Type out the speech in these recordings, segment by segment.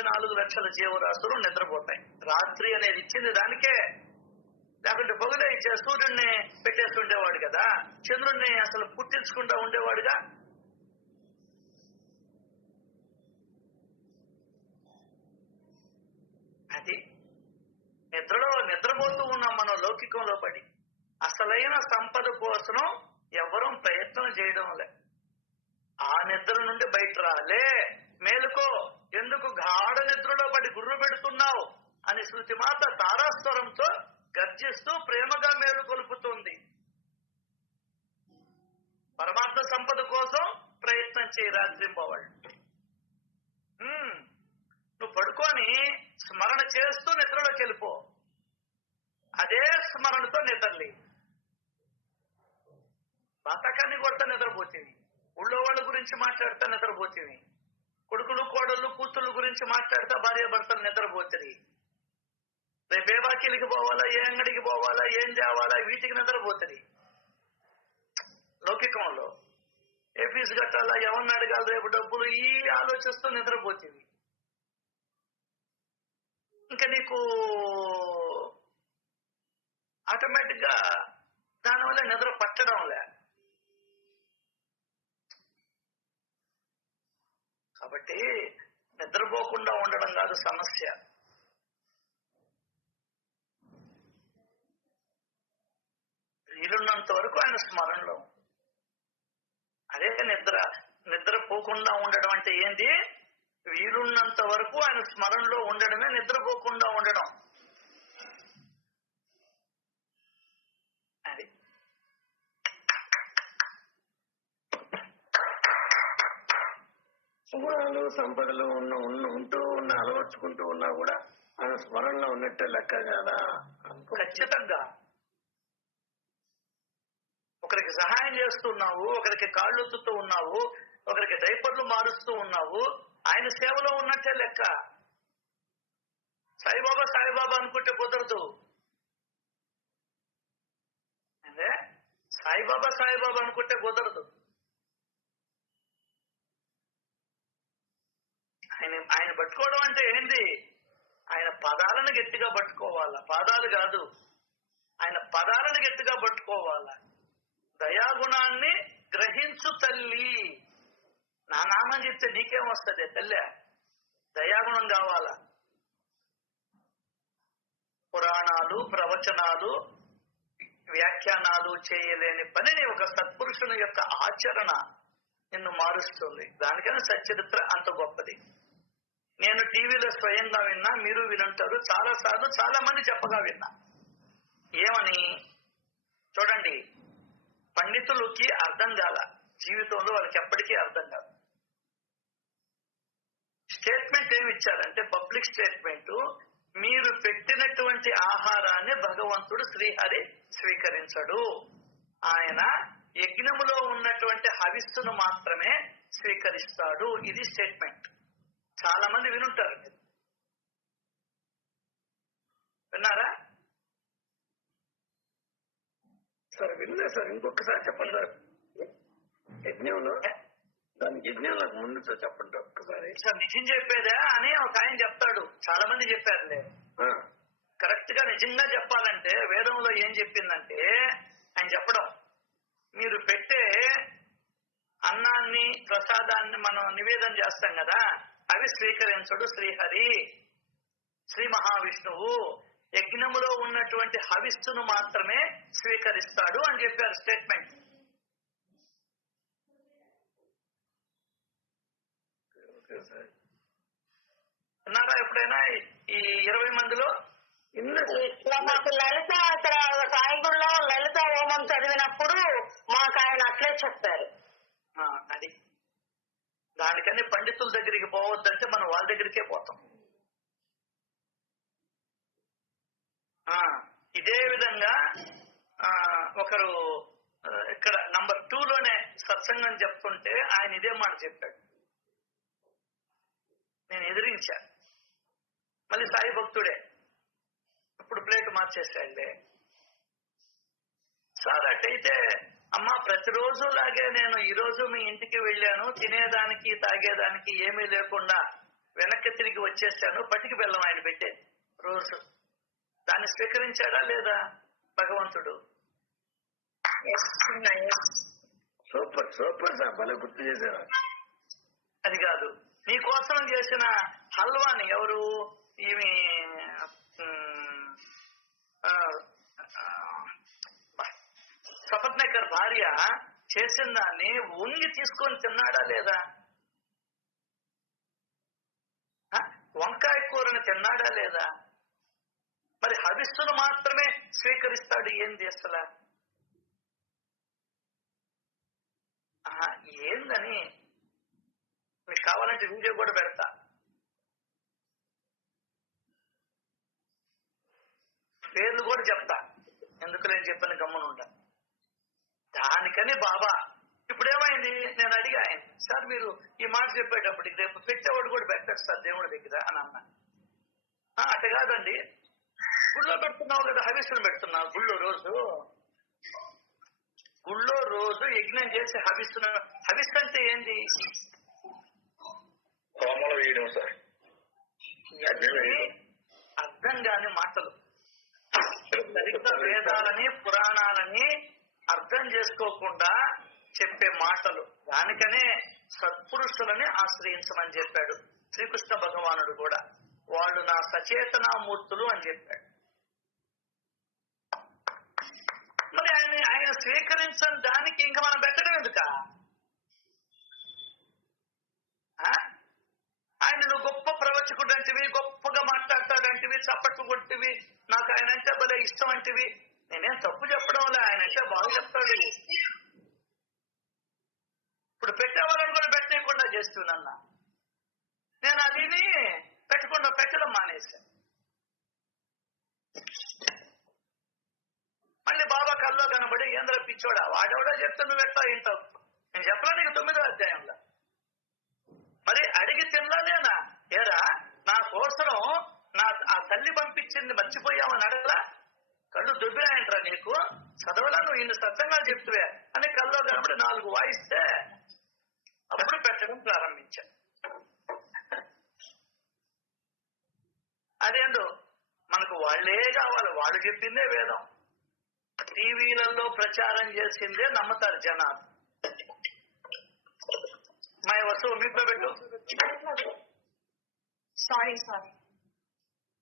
184 లక్షల జీవరాశులు నిద్రపోతాయి. రాత్రి అనేది ఇచ్చింది దానికే. లేకుంటే పొగలే ఇచ్చే సూర్యుడిని పెట్టేస్తుండేవాడు కదా, చంద్రుడిని అసలు పుట్టించుకుంటా ఉండేవాడుగా. అది నిద్రపోతూ ఉన్నాం మనం లౌకికంలో పడి. అసలైన సంపద కోసం ఎవరూ ప్రయత్నం చేయడం లే. ఆ నిద్ర నుండి బయట రాలే, మేలుకో, ఎందుకు గాఢ నిద్రలో పడి గుర్రు పెడుతున్నావు అని శృతిమాత తారాస్వరంతో గర్జిస్తూ ప్రేమగా మేలు కొలుపుతుంది. పరమార్థ సంపద కోసం ప్రయత్నం చేయి రాత్రింబవాళ్ళు. నువ్వు పడుకొని స్మరణ చేస్తూ నిద్రలోకి వెళ్ళిపో. అదే స్మరణతో నిద్రలే. బతకాన్ని కొడతా నిద్రపోతుంది, ఊళ్ళో వాళ్ళ గురించి మాట్లాడుతా నిద్రపోతుంది, కొడుకులు కోడళ్ళు కూతుళ్ళు గురించి మాట్లాడుతా భార్య భర్తలు నిద్రపోతుంది. రేపు ఏ వాకిలికి పోవాలా, ఏ అంగడికి పోవాలా, ఏం తేవాలా, వీటికి నిద్రపోతుంది. లౌకికంలో ఏ ఫీజు కట్టాలా, ఎవరిని అడగాలి, రేపు డబ్బులు, ఈ ఆలోచిస్తూ నిద్రపోతుంది. ఇంకా నీకు ఆటోమేటిక్ గా దానివల్ల నిద్ర పట్టడం లే. కాబట్టి నిద్రపోకుండా ఉండడం కాదు సమస్య. వీలున్నంత వరకు ఆయన స్మరణలో. అదే నిద్రపోకుండా ఉండడం అంటే ఏంటి? వీలున్నంత వరకు ఆయన స్మరణలో ఉండడమే నిద్రపోకుండా ఉండడం. అది సుగుణాలు సంపదలు ఉంటూ అలవర్చుకుంటూ ఉన్నా కూడా ఆయన స్మరణలో ఉన్నట్టే లెక్క కదా. ఖచ్చితంగా ఒకరికి సహాయం చేస్తున్నావు, ఒకరికి కాళ్ళు ఒత్తుతూ ఉన్నావు, ఒకరికి డైపర్లు మారుస్తూ ఉన్నావు, ఆయన సేవలో ఉన్నట్టే లెక్క. సాయిబాబా సాయిబాబా అనుకుంటే కుదరదు. అంటే సాయిబాబా సాయిబాబా అనుకుంటే కుదరదు. ఆయన పట్టుకోవడం అంటే ఏంటి? ఆయన పదాలను గట్టిగా పట్టుకోవాలా, పాదాలు కాదు, ఆయన పదాలను గట్టిగా పట్టుకోవాలా. దయాగుణాన్ని గ్రహించు తల్లి. నా నామం చెప్తే నీకేం వస్తుంది తల్లి? దయాగుణం కావాలా. పురాణాలు, ప్రవచనాలు, వ్యాఖ్యానాలు చేయలేని పనిని ఒక సత్పురుషుని యొక్క ఆచరణ నిన్ను మారుస్తుంది. దానికైనా సచ్చరిత్ర అంత గొప్పది. నేను టీవీలో స్వయంగా విన్నా, మీరు వినుంటారు చాలా సార్లు, చాలా మంది చెప్పగా విన్నా. ఏమని? చూడండి, పండితులకి అర్థం కాల, జీవితంలో వాళ్ళకి ఎప్పటికీ అర్థం కాదు. స్టేట్మెంట్ ఏమి ఇచ్చారంటే, పబ్లిక్ స్టేట్మెంట్, మీరు పెట్టినటువంటి ఆహారాన్ని భగవంతుడు శ్రీహరి స్వీకరించడు, ఆయన యజ్ఞములో ఉన్నటువంటి హవిస్సును మాత్రమే స్వీకరిస్తాడు. ఇది స్టేట్మెంట్. చాలా మంది వినుంటారు. విన్నారా సార్? విన్నా సార్. ఇంకొకసారి చెప్పండి సార్. యజ్ఞంలో దానికి యజ్ఞంలో ముందు చెప్పండి ఒక్కసారి. సార్ నిజం చెప్పేదా అని ఒక ఆయన చెప్తాడు. చాలా మంది చెప్పారులే. కరెక్ట్ గా నిజంగా చెప్పాలంటే వేదంలో ఏం చెప్పిందంటే, ఆయన చెప్పడం, మీరు పెట్టే అన్నాన్ని, ప్రసాదాన్ని మనం నివేదన చేస్తాం కదా, అవి స్వీకరించడు శ్రీహరి, శ్రీ మహావిష్ణువు. యజ్ఞములో ఉన్నటువంటి హవిస్సును మాత్రమే స్వీకరిస్తాడు అని చెప్పారు స్టేట్మెంట్. విన్నారా ఎప్పుడైనా ఈ 20 మందిలో? మాకు లలిత అక్కడ సాయిగుడిలో లలిత హోమం చదివినప్పుడు మాకు ఆయన అట్లే చెప్పారు. అది దానికని పండితుల దగ్గరికి పోవద్దంటే మనం వాళ్ళ దగ్గరికే పోతాం. ఇదే విధంగా ఒకరు ఇక్కడ నంబర్ 2లోనే సత్సంగం చెప్తుంటే ఆయన ఇదే మాట చెప్పాడు. నేను ఎదిరించా. మళ్ళీ సాయి భక్తుడే, ఇప్పుడు ప్లేట్ మార్చేసాడులే. సార్ అట్టయితే అమ్మా, ప్రతిరోజు లాగే నేను ఈరోజు మీ ఇంటికి వెళ్ళాను, తినేదానికి తాగేదానికి ఏమీ లేకుండా వెనక్కి తిరిగి వచ్చేసాను, పటికి బెల్లం ఆయన పెట్టే రోజు. దాన్ని స్వీకరించాడా లేదా భగవంతుడు? సూపర్ సూపర్ సార్, భలే గుర్తు చేశారు. అది కాదు, నీ కోసం చేసిన హల్వాని ఎవరు, ఈమె సపత్నేకర్ భార్య చేసిన దాన్ని వంగి తీసుకొని తిన్నాడా లేదా? వంకాయ కూరని తిన్నాడా లేదా? మరి హవిస్సును మాత్రమే స్వీకరిస్తాడు ఏంది అసలు? ఏందని మీకు కావాలంటే వీడియో కూడా పెడతా. పేర్లు కూడా చెప్తా, ఎందుకు నేను చెప్పిన గమ్మునుంటా. దానికని బాబా ఇప్పుడేమైంది, నేను అడిగా ఆయన, సార్ మీరు ఈ మాట చెప్పేటప్పుడు రేపు పెట్టేవాడు కూడా పెట్టాడు సార్ దేవుడి దగ్గర అని అన్నా. అట్ట కాదండి, గుళ్ళో పెడుతున్నావు కదా, హవిస్సును పెడుతున్నావు గుళ్ళో రోజు. గుళ్ళో రోజు యజ్ఞం చేసి హవిస్సును, హవిస్సు అంటే ఏంది? హోమంలో వేయడం సార్. అర్థం కాని మాటలు, సరిగ్గా వేదాలని పురాణాలని అర్థం చేసుకోకుండా చెప్పే మాటలు. దానికనే సత్పురుషులని ఆశ్రయించమని చెప్పాడు శ్రీకృష్ణ భగవానుడు కూడా. వాళ్ళు నా సచేతనామూర్తులు అని చెప్పాడు. మరి ఆయన స్వీకరించని దానికి ఇంకా మనం పెట్టడం ఎందుక? ఆయన నువ్వు గొప్ప ప్రవచకుడు అంటివి, గొప్పగా మాట్లాడతాడంటివి, చప్పట్లు కొట్టివి, నాకు ఆయన అంటే భలే ఇష్టం అంటివి. నేనేం తప్పు చెప్పడం వల్ల ఆయన అంటే బాగా చెప్తాడు. ఇప్పుడు పెట్టేవాళ్ళని కూడా పెట్టకుండా చేస్తున్నా. నేను అది పెట్టడం మానేశాను. మళ్ళీ బాబా కల్లో కనబడి ఏంద్ర పిచ్చోడా, వాడెవడో చెప్తే నువ్వు ఎట్లా వింటావు? నేను చెప్పడానికి 9వ అధ్యాయంలో మరి అడిగి తినలేనా? ఏరా నా కోసం ఆ తల్లి పంపించింది మర్చిపోయావని అడగలా? కళ్ళు దుబ్బినాయంట్రా నీకు, చదవలా నువ్వు ఇన్ని సత్యంగా చెప్తువే అని కల్లో కనబడి 4 వాయిస్తే అప్పుడు పెట్టడం ప్రారంభించా. అదేందో మనకు వాళ్లే కావాలి, వాళ్ళు చెప్పిందే వేదం. టీవీలలో ప్రచారం చేసిందే నమ్ముతారు జనాలు. మా వస్తువు మీతో పెట్టు. సారీ.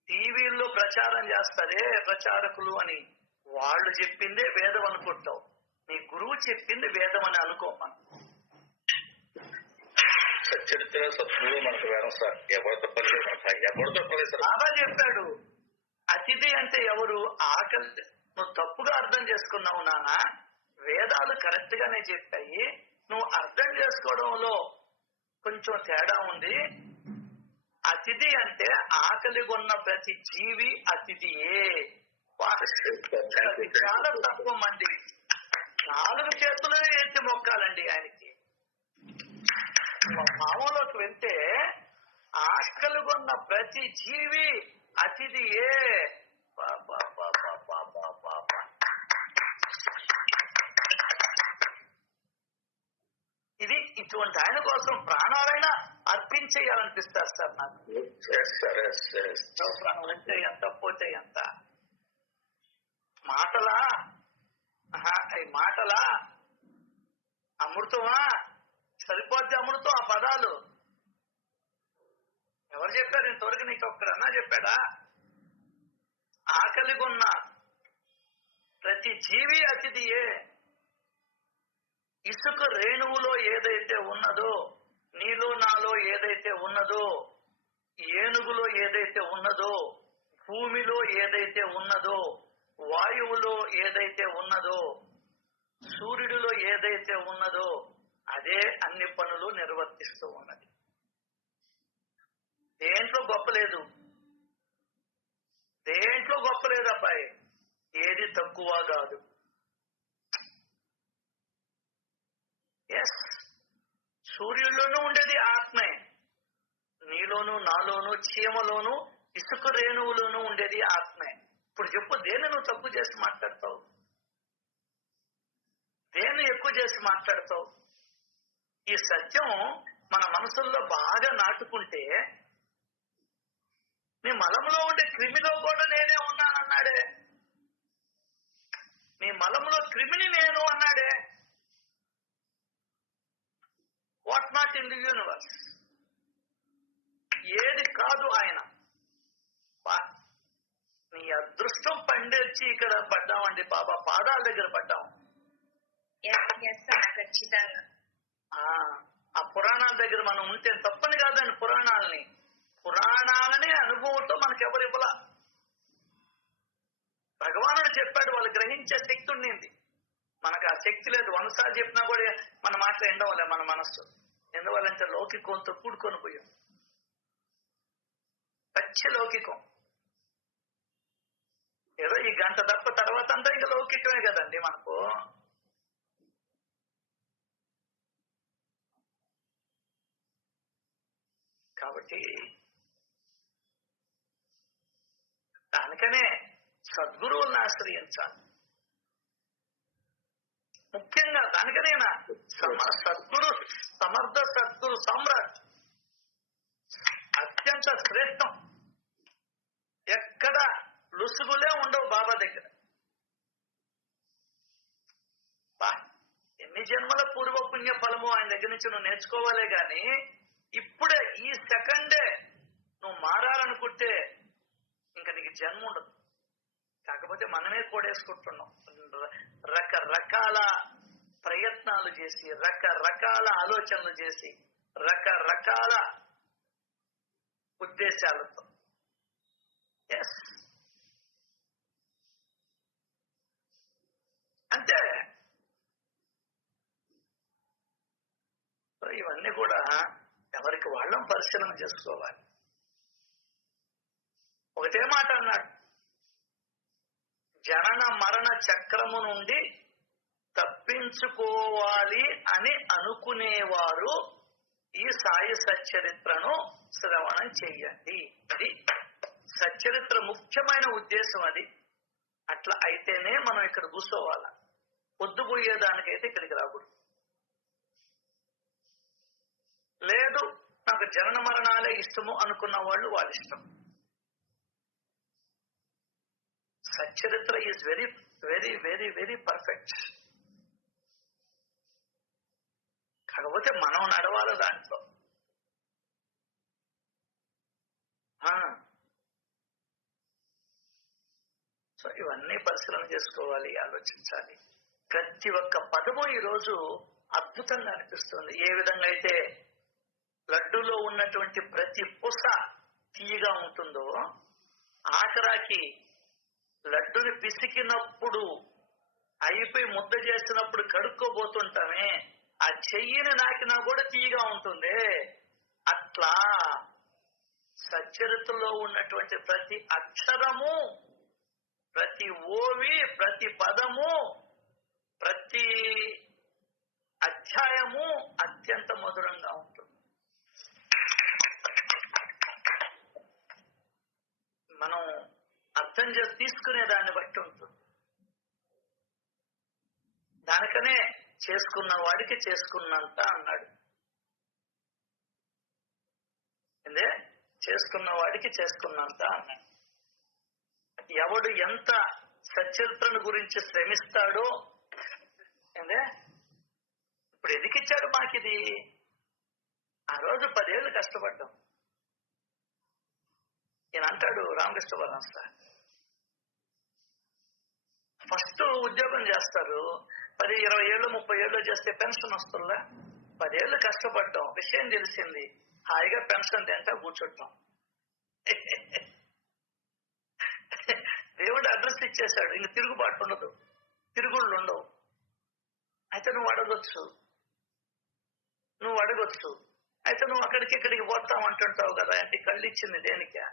టీవీల్లో ప్రచారం చేస్తారే ప్రచారకులు అని, వాళ్ళు చెప్పిందే వేదం అనుకుంటావు. నీ గురువు చెప్పింది వేదం అని అనుకో. మనం సచ్చరిత్ర సత్తులు మనకు వేరం సార్. ఎవరు తప్పలేదు సార్. బాబా చెప్పాడు, అతిథి అంటే ఎవరు? ఆకలి. నువ్వు తప్పుగా అర్థం చేసుకున్నావు నాన్న. వేదాలు కరెక్ట్ గానే చెప్పాయి, నువ్వు అర్థం చేసుకోవడంలో కొంచెం తేడా ఉంది. అతిథి అంటే ఆకలి కొన్న ప్రతి జీవి అతిథియే. చాలా తక్కువ మంది 4 చేతులనే ఎత్తి మొక్కాలండి ఆయనకి. భావంలోకి వెళ్తే ఆకలి కొన్న ప్రతి జీవి అతిథియే. ఇది ఇటువంటి ఆయన కోసం ప్రాణాలైనా అర్పించేయాలనిపిస్తారు సార్ నాకు. ప్రాణం అంటే ఎంత, పోతే ఎంత. మాటలా అమృతమా? సరిపోద్ది అమృతం ఆ పదాలు. ఎవరు చెప్పారు ఇంతవరకు? నీకు ఒక్కడన్నా చెప్పాడా? ఆకలి కొన్న ప్రతి జీవి అతిథియే. ఇసుక రేణువులో ఏదైతే ఉన్నదో, నీలో నాలో ఏదైతే ఉన్నదో, ఏనుగులో ఏదైతే ఉన్నదో, భూమిలో ఏదైతే ఉన్నదో, వాయువులో ఏదైతే ఉన్నదో, సూర్యుడిలో ఏదైతే ఉన్నదో, అదే అన్ని పనులు నిర్వర్తిస్తూ ఉన్నది. దేంట్లో గొప్ప లేదు అబ్బాయి. ఏది తక్కువ కాదు. ఎస్, సూర్యుల్లోనూ ఉండేది ఆత్మే, నీలోను నాలోను చీమలోను ఇసుక రేణువులోనూ ఉండేది ఆత్మే. ఇప్పుడు చెప్పు, దేన్ని నువ్వు తక్కువ చేసి మాట్లాడతావు? దేన్ని ఎక్కువ చేసి మాట్లాడతావు? ఈ సత్యం మన మనసుల్లో బాగా నాటుకుంటే నీ మలంలో ఉండే క్రిమిలో కూడా నేనే ఉన్నానన్నాడే. నీ మలంలో క్రిమిని నేను అన్నాడే. What not in the universe, ఏది కాదు ఆయన. నీ అదృష్టం పండేర్చి ఇక్కడ పడ్డామండి బాబా పాదాల దగ్గర పడ్డాం. ఖచ్చితంగా ఆ పురాణాల దగ్గర మనం ఉంటే తప్పని కాదండి. పురాణాలని అనుభవంతో మనకెవరు ఇవ్వలా. భగవానుడు చెప్పాడు, వాళ్ళు గ్రహించే శక్తి ఉండింది, మనకు ఆ శక్తి లేదు. 100 సార్లు చెప్పినా కూడా మన మాటలు ఎండవలే మన మనస్సు. ఎందువల్లంటే లౌకికంతో కూడుకొని పోయాం, పచ్చి లౌకికం. ఏదో ఈ గంట తప్ప తర్వాత అంతా ఇంకా లౌకికమే కదండి మనకు. కాబట్టి దానికనే సద్గురువులను ఆశ్రయించాలి. ముఖ్యంగా దానికనే సద్గురు, సమర్థ సద్గురు సమ్రాట్ అత్యంత శ్రేష్టం. ఎక్కడ లుసుగులే ఉండవు బాబా దగ్గర. ఎన్ని జన్మల పూర్వ పుణ్య ఫలము ఆయన దగ్గర నుంచి నువ్వు నేర్చుకోవాలే గాని ఇప్పుడే ఈ సెకండే నువ్వు మారాలనుకుంటే ఇంకా నీకు జన్మ ఉండదు. కాకపోతే మనమే కోడేసుకుంటున్నాం, రకరకాల ప్రయత్నాలు చేసి, రకరకాల ఆలోచనలు చేసి, రకరకాల ఉద్దేశాలతో. ఎస్, అంతే. ఇవన్నీ కూడా ఎవరికి వాళ్ళం పరిశీలన చేసుకోవాలి. ఒకటే మాట అన్నాడు, జనన మరణ చక్రము నుండి తప్పించుకోవాలి అని అనుకునేవారు ఈ సాయి సచ్చరిత్రను శ్రవణం చెయ్యండి. అది సచ్చరిత్ర ముఖ్యమైన ఉద్దేశం. అది అట్లా అయితేనే మనం ఇక్కడ కూర్చోవాలా. పొద్దుపోయేదానికైతే ఇక్కడికి రాకూడదు. లేదు నాకు జనన మరణాలే ఇష్టము అనుకున్న వాళ్ళు వాళ్ళ ఇష్టం. Satcharitra is very very very very perfect. కాకపోతే మనం నడవాలి దాంట్లో. సో ఇవన్నీ పరిశీలన చేసుకోవాలి, ఆలోచించాలి. ప్రతి ఒక్క పదము ఈరోజు అద్భుతంగా అనిపిస్తుంది. ఏ విధంగా అయితే లడ్డూలో ఉన్నటువంటి ప్రతి పూస తీయగా ఉంటుందో, ఆఖరాకి లడ్డుని పిసికినప్పుడు అయిపోయి ముద్ద చేసినప్పుడు కడుక్కోబోతుంటామే, ఆ చెయ్యిని నాకినా కూడా తీయగా ఉంటుంది. అట్లా సచ్చరిత్రలో ఉన్నటువంటి ప్రతి అక్షరము, ప్రతి ఓవి, ప్రతి పదము, ప్రతి అధ్యాయము అత్యంత మధురంగా ఉంటుంది. మనం అర్థం చేసి తీసుకునే దాన్ని బట్టి ఉంటుంది. దానికనే చేసుకున్న వాడికి చేసుకున్నంత అన్నాడు. అంటే చేసుకున్న వాడికి చేసుకున్నంత అన్నాడు. ఎవడు ఎంత సచ్చరిత్రను గురించి శ్రమిస్తాడో, అంటే ఇప్పుడు ఎందుకిచ్చాడు మాకిది? ఆ రోజు 10 ఏళ్ళు కష్టపడ్డాం. ఈయన అంటాడు రామకృష్ణ పరమహంస, ఫస్ట్ ఉద్యోగం చేస్తారు, 10, 20 ఏళ్ళు 30 ఏళ్ళు చేస్తే పెన్షన్ వస్తుందా? 10 ఏళ్ళు కష్టపడ్డాం, విషయం తెలిసింది, హాయిగా పెన్షన్ తింటా కూర్చుంటాం. దేవుడు అడ్రస్ ఇచ్చేశాడు, ఇంక తిరుగుబాటు ఉండదు, తిరుగుళ్ళు ఉండవు. అయితే నువ్వు అడగొచ్చు, అయితే నువ్వు అక్కడికి ఇక్కడికి పోతావు అంటుంటావు కదా. అంటే కళ్ళు ఇచ్చింది దేనికా?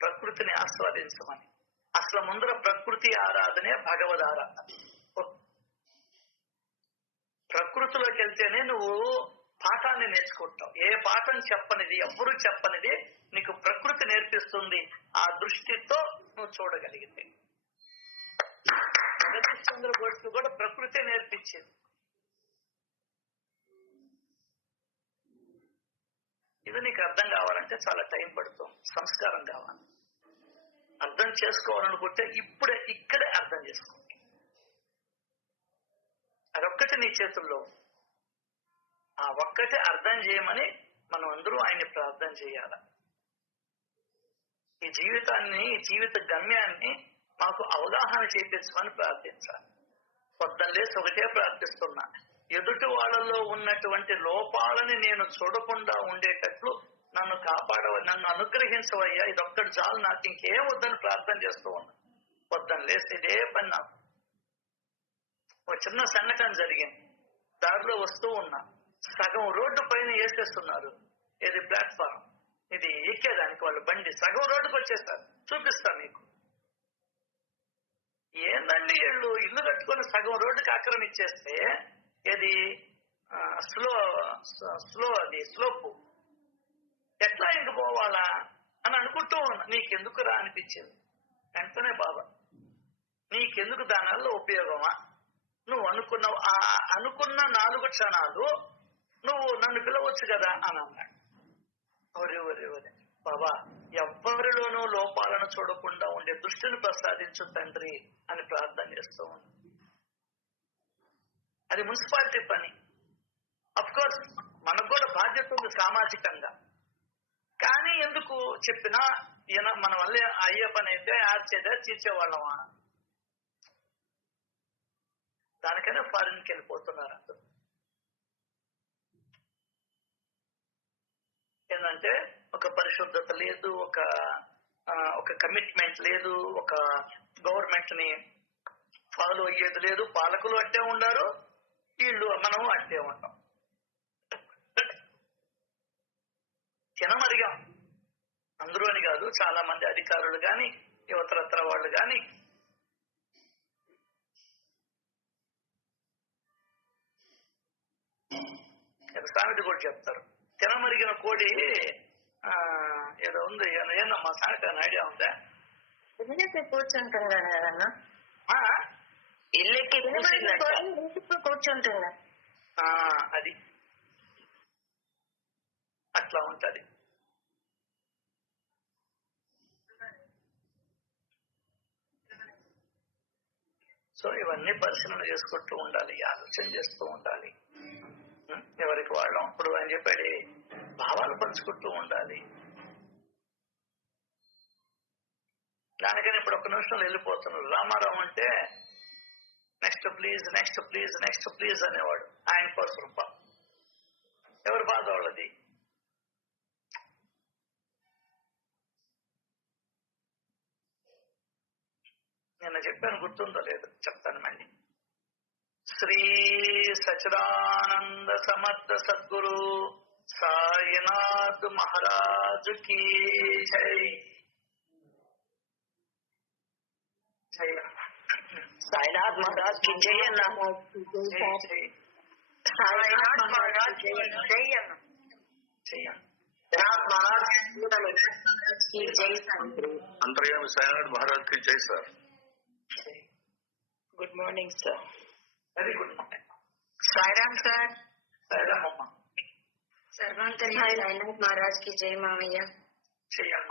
ప్రకృతిని ఆస్వాదించమని. అసలు ముందర ప్రకృతి ఆరాధనే భగవద్ ఆరాధన. ప్రకృతిలోకి వెళ్తేనే నువ్వు పాఠాన్ని నేర్చుకుంటావు. ఏ పాఠం చెప్పనిది, ఎవ్వరూ చెప్పనిది నీకు ప్రకృతి నేర్పిస్తుంది. ఆ దృష్టితో నువ్వు చూడగలిగింది. జగదీష్ చంద్ర బోస్ కూడా ప్రకృతి నేర్పించింది. ఇది నీకు అర్థం కావాలంటే చాలా టైం పడుతుంది, సంస్కారం కావాలి. చేసుకోవాలనుకుంటే ఇక్కడే అర్థం చేసుకో. అదొక్కటి నీ చేతుల్లో. ఆ ఒక్కటి అర్థం చేయమని మనం అందరూ ఆయన్ని ప్రార్థన చేయాల. ఈ జీవిత గమ్యాన్ని మాకు అవగాహన చేపించమని ప్రార్థించాలి. పొద్దున్న లేసి ఒకటే ప్రార్థిస్తున్నా, ఎదుటి వాళ్ళలో ఉన్నటువంటి లోపాలని నేను చూడకుండా ఉండేటట్లు నన్ను నన్ను అనుగ్రహించవయ్యా, ఇదొక్కటి చాలు, నాకు ఇంకేం వద్దని ప్రార్థన చేస్తూ ఉన్నా. పొద్దున్న లేసి ఇదే పని. నాకు ఒక చిన్న సంఘటన జరిగింది. దారిలో వస్తూ ఉన్నా, సగం రోడ్డు పైన వేసేస్తున్నారు. ఇది ప్లాట్ఫారం, ఇది ఎక్కేదానికి వాళ్ళు బండి సగం రోడ్డుకు వచ్చేస్తారు. చూపిస్తా మీకు. ఏందండి వీళ్ళు ఇల్లు కట్టుకొని సగం రోడ్డుకి ఆక్రమించేస్తే ఇది స్లోప్ ఎట్లా ఇంక పోవాలా అని అనుకుంటూ ఉన్నా. నీకెందుకురా అనిపించింది వెంటనే, బాబా నీకెందుకు దానివల్ల ఉపయోగమా? నువ్వు అనుకున్న 4 క్షణాలు నువ్వు నన్ను పిలవచ్చు కదా అని అన్నాడు. ఒరే బాబా, ఎవ్వరిలోనూ లోపాలను చూడకుండా ఉండే దృష్టిని ప్రసాదించు తండ్రి అని ప్రార్థన చేస్తూ ఉంది. అది మున్సిపాలిటీ పని. అఫ్ కోర్స్ మనకు కూడా బాధ్యత ఉంది సామాజికంగా. కానీ ఎందుకు చెప్పినా ఈయన మన వల్ల అయ్యే పని అయితే తీర్చేవాళ్ళమా? దానికైనా ఫారిన్కి వెళ్ళిపోతున్నారు అందరూ. ఏంటంటే ఒక పరిశుద్ధత లేదు, ఒక కమిట్మెంట్ లేదు, ఒక గవర్నమెంట్ ని ఫాలో అయ్యేది లేదు. పాలకులు అట్టే ఉండారు, మనము అట్టే ఉంటాం. తినమరిగాం అందరూ అని కాదు, చాలా మంది అధికారులు గాని యువతరత్ర వాళ్ళు గాని. సామెత కూడా చెప్తారు, తినమరిగిన కోడి ఏదో ఉంది. ఏందమ్మా సామెత ఐడియా ఉందా? కూర్చుంటుందా ఇల్లెక్కి కూర్చుంటుందా? అది అట్లా ఉంటది. సో ఇవన్నీ పరిశీలన చేసుకుంటూ ఉండాలి, ఆలోచన చేస్తూ ఉండాలి. ఎవరికి వాళ్ళం ఇప్పుడు అని చెప్పాడు భావాలు పంచుకుంటూ ఉండాలి. దానికని ఇప్పుడు 1 నిమిషంలో వెళ్ళిపోతున్నారు. రామారావు అంటే next please next please next please అనేవాడు. ఆయన కోసం ఎవరి బాధ వాళ్ళది. నిన్న చెప్పాను, గుర్తుందో లేదు, చెప్తాను మళ్ళీ. శ్రీ సచిదానంద సమర్థ సద్గురు సాయినాథ్ మహారాజ్ కీ జై. సాయినాథ్ మహారాజ్ కి జై అన్న. సాయినాథ్ మహారాజ్ కి జై అన్న. అంతర్యామి సాయినాథ్ మహారాజ్ కి జై sir. Good morning sir. Very good morning. Sairam sir. Sairam అమ్మ. సర్వాంతర్యామి సాయినాథ్ మహారాజ్ కి జై మామయ్య. చెయ్యమ్మ.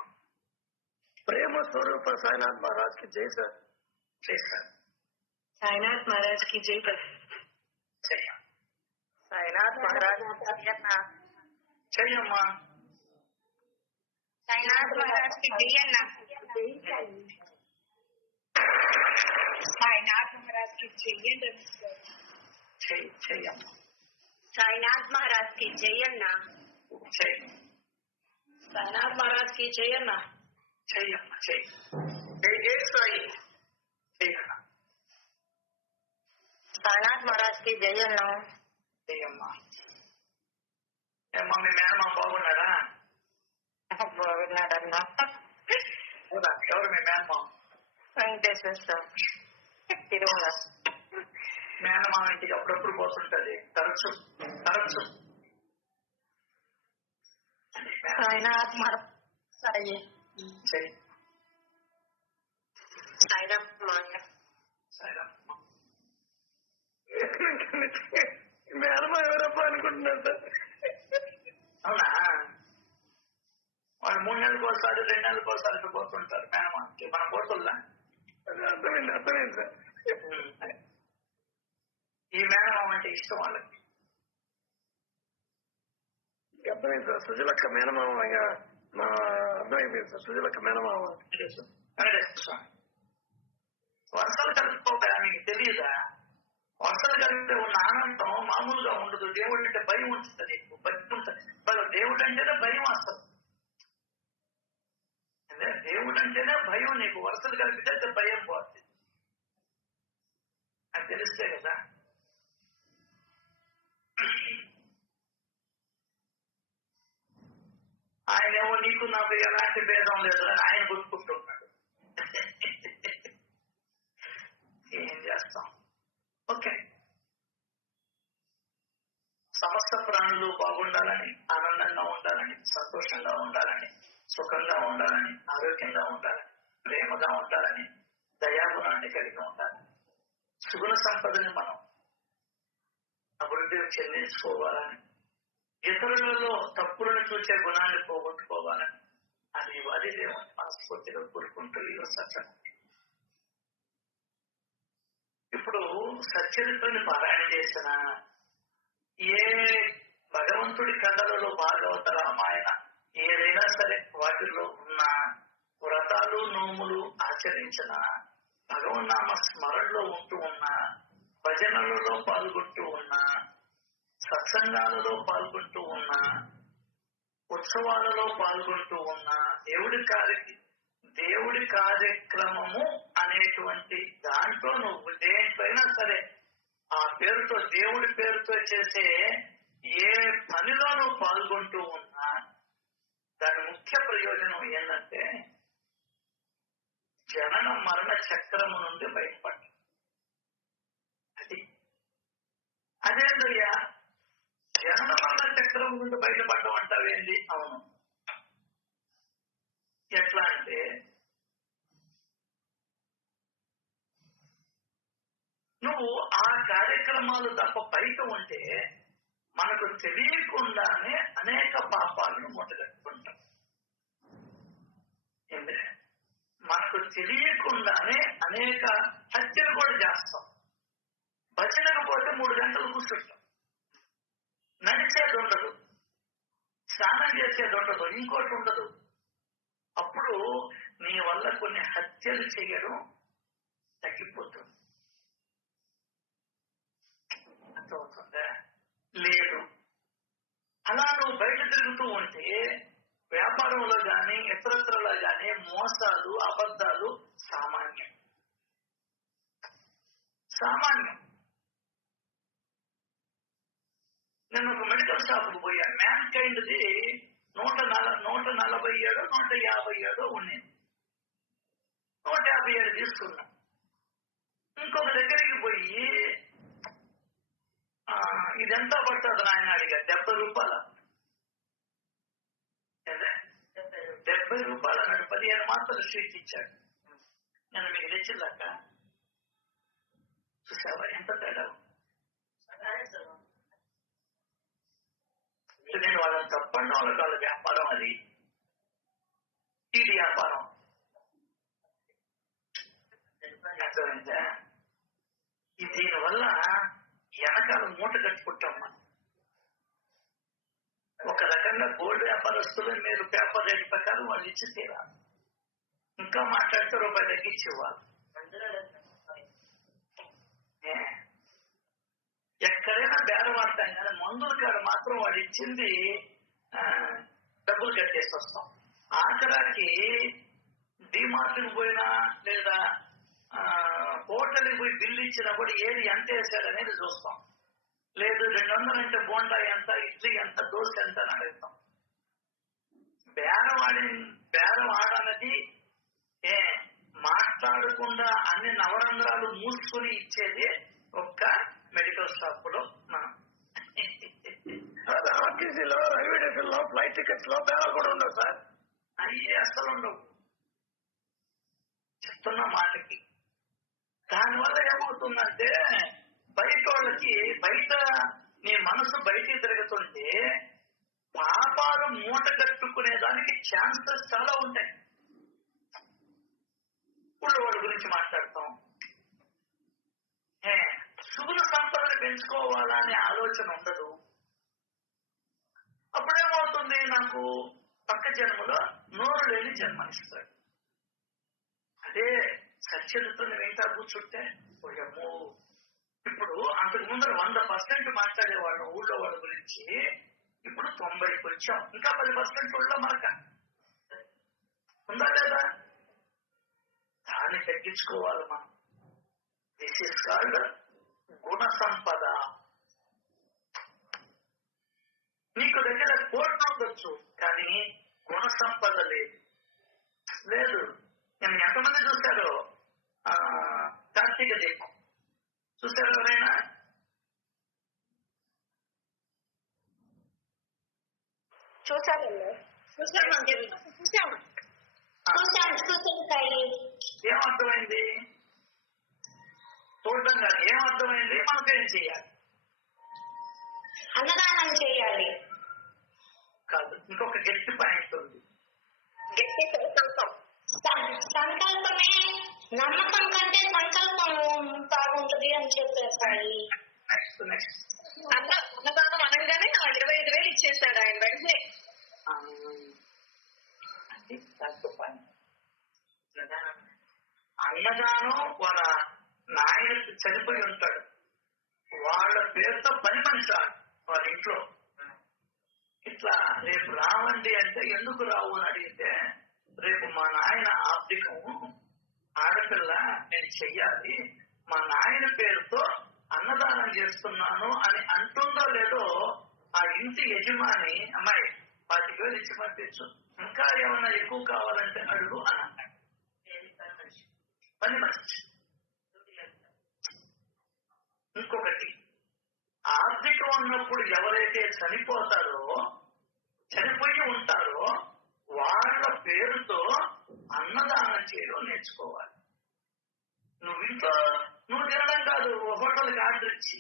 ప్రేమ స్వరూప సాయినాథ్ మహారాజ్ కి జై సార్. చేశారు. సాయినాథ్ మహారాజ్ కి జై. సాయినాథ్ మహారాజ్ చెయ్యమ్మా. సాయినాథ్ మహారాజ్ కి జై అన్న. సాయినాథ్ మహారాజ్ కి చెయ్యండి. చెయ్యమ్మా. సాయినాథ్ మహారాజ్ కి జై అన్న. సాయినాథ్ మహారాజ్ కి జై అన్న. చెయ్యమ్మా. చెయ్యి. జై సాయి. సాయినాథ్ మహారాజ్ కి జై అన్న. చెయ్యమ్మా. ఏమ్మా మీ మేనమా బాగున్నాడా? బాగున్నాడన్నా. ఎవరు మీ మేనమా? వెంకటేశ్వర స్వామి తిరుమల. మేనమా ఇంటికి అప్పుడప్పుడు పోతుంటది తరచు. సాయినాథ్ మహారాజ్ సాయి. సాయిరామ్ మాయ. మేనమా ఎవరప్ప అనుకుంటున్నారు సార్. అవునా? వాళ్ళు 3 నెలలకు ఒకసారి 2 నెలలకు ఒకసారి పోతుంటారు మేనమాకి. మన ఫోటోలు అర్థమైంది సార్. ఈ మేనమామ అంటే ఇష్టం వాళ్ళకి. అర్థమైంది సార్. సుజలక్క మేనమామ మా అర్థమైపోయింది సార్. సుజలక్క మేనమామ వెంకటేశ్వర స్వామి వరుసలు కలుపుకోక మీకు తెలియదా? వరుసలు కలిపితే ఉన్న ఆనందం మామూలుగా ఉండదు. దేవుడు అంటే భయం ఉంటుంది, నీకు భక్తి ఉంటుంది. దేవుడు అంటేనే భయం వస్తుంది. దేవుడు అంటేనే భయం. నీకు వరుసలు కలిపితే భయం పోతుంది. అది తెలిస్తే కదా. ఆయనేమో నీకు నాకు ఎలాంటి భేదం లేదు అని ఆయన గుర్తుకుంటున్నాడు. ఏం చేస్తాం? ఓకే, సమస్త ప్రాణులు బాగుండాలని, ఆనందంగా ఉండాలని, సంతోషంగా ఉండాలని, సుఖంగా ఉండాలని, ఆరోగ్యంగా ఉండాలని, ప్రేమగా ఉండాలని, దయాగుణాన్ని కలిగి ఉండాలి. సుగుణ సంపదని మనం అభివృద్ధి చెందించుకోవాలని, ఇతరులలో తప్పులను చూసే గుణాన్ని పోగొట్టుకోవాలని అది వారి దేవుని మనస్ఫూర్తిగా కోరుకుంటూ ఈరోజు సత్యం. ఇప్పుడు సచ్చరిత్రని పారాయణ చేసిన ఏ భగవంతుడి కథలలో భాగవత రామాయణ ఏదైనా సరే వాటిలో ఉన్న వ్రతాలు నోములు ఆచరించిన, భగవన్నామ స్మరణలో ఉంటూ ఉన్న, భజనలలో పాల్గొంటూ ఉన్న, సత్సంగాలలో పాల్గొంటూ ఉన్న, ఉత్సవాలలో పాల్గొంటూ ఉన్న, దేవుడి కార్యక్రమము అనేటువంటి దాంట్లో నువ్వు దేంట్లైనా సరే ఆ పేరుతో, దేవుడి పేరుతో చేసే ఏ పనిలో నువ్వు పాల్గొంటూ ఉన్నా దాని ముఖ్య ప్రయోజనం ఏంటంటే జనన మరణ చక్రము నుండి బయటపడ్డ. అదేందయ్యా జనన మరణ చక్రం నుండి బయటపడడం అంటావేంది? అవును. ఎట్లా అంటే నువ్వు ఆ కార్యక్రమాలు తప్ప బయట ఉంటే మనకు తెలియకుండానే అనేక పాపాలను మూటగట్టుకుంటాం. మనకు తెలియకుండానే అనేక హత్యలు కూడా చేస్తాం. భజనకు పోతే 3 గంటలు కూర్చుంటాం. నడిచేది ఉండదు, స్నానం చేసేది ఉండదు, ఇంకోటి ఉండదు. అప్పుడు నీ వల్ల కొన్ని హత్యలు చేయడం తగ్గిపోతుంది. అర్థమవుతుందా? లేదు, అలా నువ్వు బయట తిరుగుతూ ఉంటే వ్యాపారంలో కానీ ఇతరత్రలో కానీ మోసాలు, అబద్ధాలు సామాన్యం. నేను ఒక మెడికల్ షాప్కి పోయాను. మ్యాన్ కైండ్ది 147 157 ఉండేది. 157 తీసుకున్నా. ఇంకొక దగ్గరికి పోయి ఇదెంత పడుతుంది ఆయన అడిగా. 70 రూపాయలు. 70 రూపాయలు అన్నాడు. 15 మాత్రలు స్వీట్ ఇచ్చాడు. నేను మీకు తెచ్చిందాక చూసావా ఎంత తేడా? నేను వాళ్ళని తప్పండి, వాళ్ళ వ్యాపారం అది, ఇది వ్యాపారం. అర్థమైందా? దీనివల్ల వెనకాల మూట కట్టుకుంటాం మనం. ఒక రకంగా గోల్డ్ వ్యాపారస్తులు మీరు పేపర్ రేట్ ప్రకారం వాళ్ళు ఇచ్చి తీరాలి. ఇంకా మాట్లాడితే రూపాయి తగ్గించి ఇవ్వాలి. ఎక్కడైనా బేరం ఆడతాం కానీ మందుల కాడ మాత్రం వాడు ఇచ్చింది డబ్బులు కట్టేసి వస్తాం. ఆఖరాకి డిమార్ట్కి పోయినా లేదా హోటల్కి పోయి బిల్లు ఇచ్చినా కూడా ఏది ఎంత వేసాడు అనేది చూస్తాం. లేదు 200 అంటే బోండా ఎంత, ఇడ్లీ ఎంత, దోశ ఎంత అని అడుగుతాం. బేరం ఆడన్నది మాట్లాడకుండా అన్ని నవరంధ్రాలు మూసుకొని ఇచ్చేది ఒక్క మెడికల్ షాప్ లో. మనం ఆర్టీసీలో, రైల్వే స్టేషన్ లో, ఫ్లైట్ టికెట్స్ లో బేరాలు కూడా ఉండవు సార్. అయ్యే అసలు ఉండవు. చెప్తున్న మాటకి దానివల్ల ఏమవుతుందంటే బయట వాళ్ళకి, బయట నీ మనసు బయటికి తిరుగుతుంటే పాపాలు మూట కట్టుకునే దానికి ఛాన్సెస్ చాలా ఉంటాయి. ఇప్పుడు వాళ్ళ గురించి మాట్లాడతాం. పెంచుకోవాలా అనే ఆలోచన ఉండదు. అప్పుడేమవుతుంది, నాకు పక్క జన్మలో నోరు లేని జన్మనిస్తాడు. అదే సత్యతని వెంటా కూర్చుంటే పోయమ్మో, ఇప్పుడు అంతకు ముందర 100% మాట్లాడేవాళ్ళం ఊళ్ళో వాళ్ళ గురించి, ఇప్పుడు 90కి వచ్చాం. ఇంకా 10% ఊళ్ళో మనక ఉందా లేదా? దాన్ని తగ్గించుకోవాలి మనం. దిస్ ఇస్ కాల్డ్ గుణ సంపద. నీకు దగ్గర కోట్లు ఉండొచ్చు, కానీ గుణ సంపద లేదు. నేను ఎంతమంది చూశారు కార్తీక దీపం చూశారు ఎవరైనా? ఏమర్థమైంది? చూడటం కాదు, ఏమర్థమైంది? మనకేం చెయ్యాలి? అన్నదానం చేయాలి కాదు, ఇంకొక గట్టి పాయింట్ ఉంది. గట్టి సంకల్పమే నమ్మకం కంటే సంకల్పం బాగుంటుంది అని చెప్పేసాయి. అన్నదానం అనగానే 25,000 ఇచ్చేసాడు ఆయన వెంటనే. అన్నదానం వాళ్ళ నాయన చనిపోయి ఉంటాడు, వాళ్ళ పేరుతో 10 మనిషి వాళ్ళ ఇంట్లో. ఇట్లా రేపు రావండి అంటే ఎందుకు రావు అని అడిగితే, రేపు మా నాయన ఆర్థికము ఆడపిల్ల నేను చెయ్యాలి, మా నాయన పేరుతో అన్నదానం చేస్తున్నాను అని అంటుందో లేదో ఆ ఇంటి యజమాని అమ్మాయి 25,000 ఇచ్చి పంపించు, ఇంకా ఏమన్నా ఎక్కువ కావాలంటే అడుగు అని అన్నాడు. 10 మనిషి. ఇంకొకటి, ఆర్థికం ఉన్నప్పుడు ఎవరైతే చనిపోయి ఉంటారో వాళ్ళ పేరుతో అన్నదానం చేయడం నేర్చుకోవాలి. నువ్వు తినడం కాదు, హోటల్కి ఆర్డర్ ఇచ్చి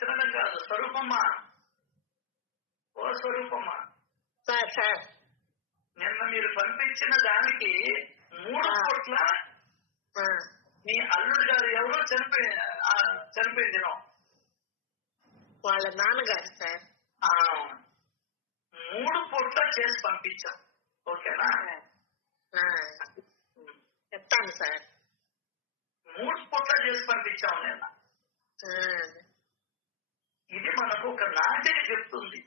తినడం కాదు. స్వరూపమ్మా, ఓ స్వరూపమ్మా, నిన్న మీరు పంపించిన దానికి 3 కోట్ల మీ అల్లుడు గారు ఎవరో చనిపోయిన దినం వాళ్ళ నాన్నగారు సార్ 3 పూట్ల చేసి పంపించాం. ఓకేనా? చెప్తాను సార్. 3 పూట్ల చేసి పంపించాం నిన్న. ఇది మనకు ఒక నాటిని చెప్తుంది.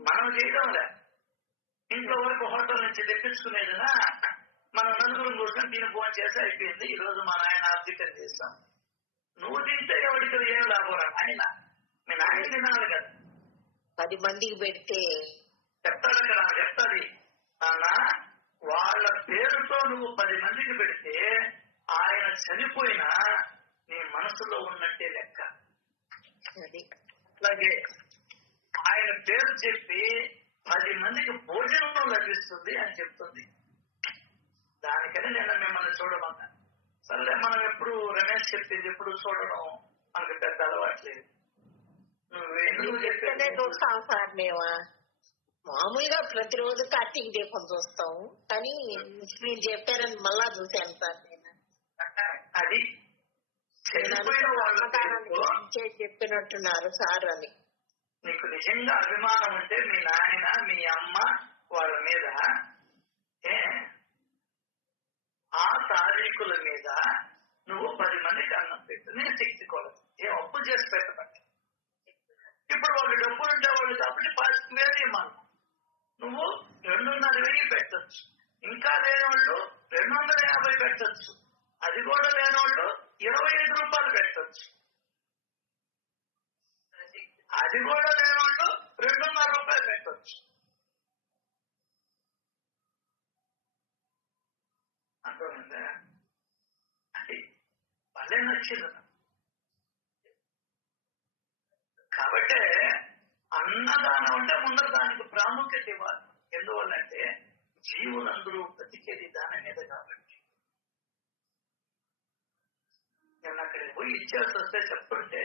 మనం చేయడంలే. ఇంట్లో వరకు హోటల్ నుంచి తెప్పించుకునేదినా మనం నలుగురు కోసం దీని ఫోన్ చేసి అయిపోయింది. ఈ రోజు మా నాయన ఆర్థికం చేస్తాం. నువ్వు తింటే ఎవరికి ఏం లాభం? ఆయన మీ నాయన తినాలి కదా. 10 మందికి పెడితే చెప్తాడు అక్కడ, చెప్తాది నాన్న, వాళ్ళ పేరుతో నువ్వు 10 మందికి పెడితే ఆయన చనిపోయినా నీ మనసులో ఉన్నట్టే లెక్క. అలాగే ఆయన పేరు చెప్పి 10 మందికి భోజనం లభిస్తుంది అని చెప్తుంది. దానికని నేను మిమ్మల్ని చూడమన్నా. సరే, మనం ఎప్పుడు రమేష్ చెప్పింది ఎప్పుడు చూడడం మనకు పెద్ద అలవాట్లేదు. నువ్వు చెప్తేనే చూస్తాం సార్. మేము మామూలుగా ప్రతిరోజు కార్తీక దీపం చూస్తాం, కానీ మీరు చెప్పారని మళ్ళా చూశాను సార్. నేను అది చెప్పినట్టున్నారు సార్ అని. నీకు నిజంగా అభిమానం ఉంటే మీ నాయన మీ అమ్మ వాళ్ళ మీద ఆ తారీఖుల మీద నువ్వు 10 మందికి అన్నం పెట్టు. నేను శక్తి కొలదు, ఏం అప్పు చేసి పెట్టబట్టి. ఇప్పుడు వాళ్ళు డబ్బులు ఉంటే వాళ్ళు కాబట్టి 10,000 ఇవ్వాలి. నువ్వు 2,500 పెట్టచ్చు. ఇంకా లేని వాళ్ళు 250 పెట్టచ్చు. అది కూడా లేని వాళ్ళు 25 రూపాయలు పెట్టచ్చు. అది కూడా లేని వాళ్ళు 2.5 రూపాయలు పెట్టచ్చు. అర్థమైందా? అది భలే నచ్చింది. కాబట్టి అన్నదానం అంటే ముందర దానికి ప్రాముఖ్యత ఇవ్వాలి. ఎందువల్లంటే జీవులందరూ బ్రతికేది దాని మీద కాబట్టి. నేను అక్కడికి పోయి ఇచ్చేసి వస్తే చెప్తుంటే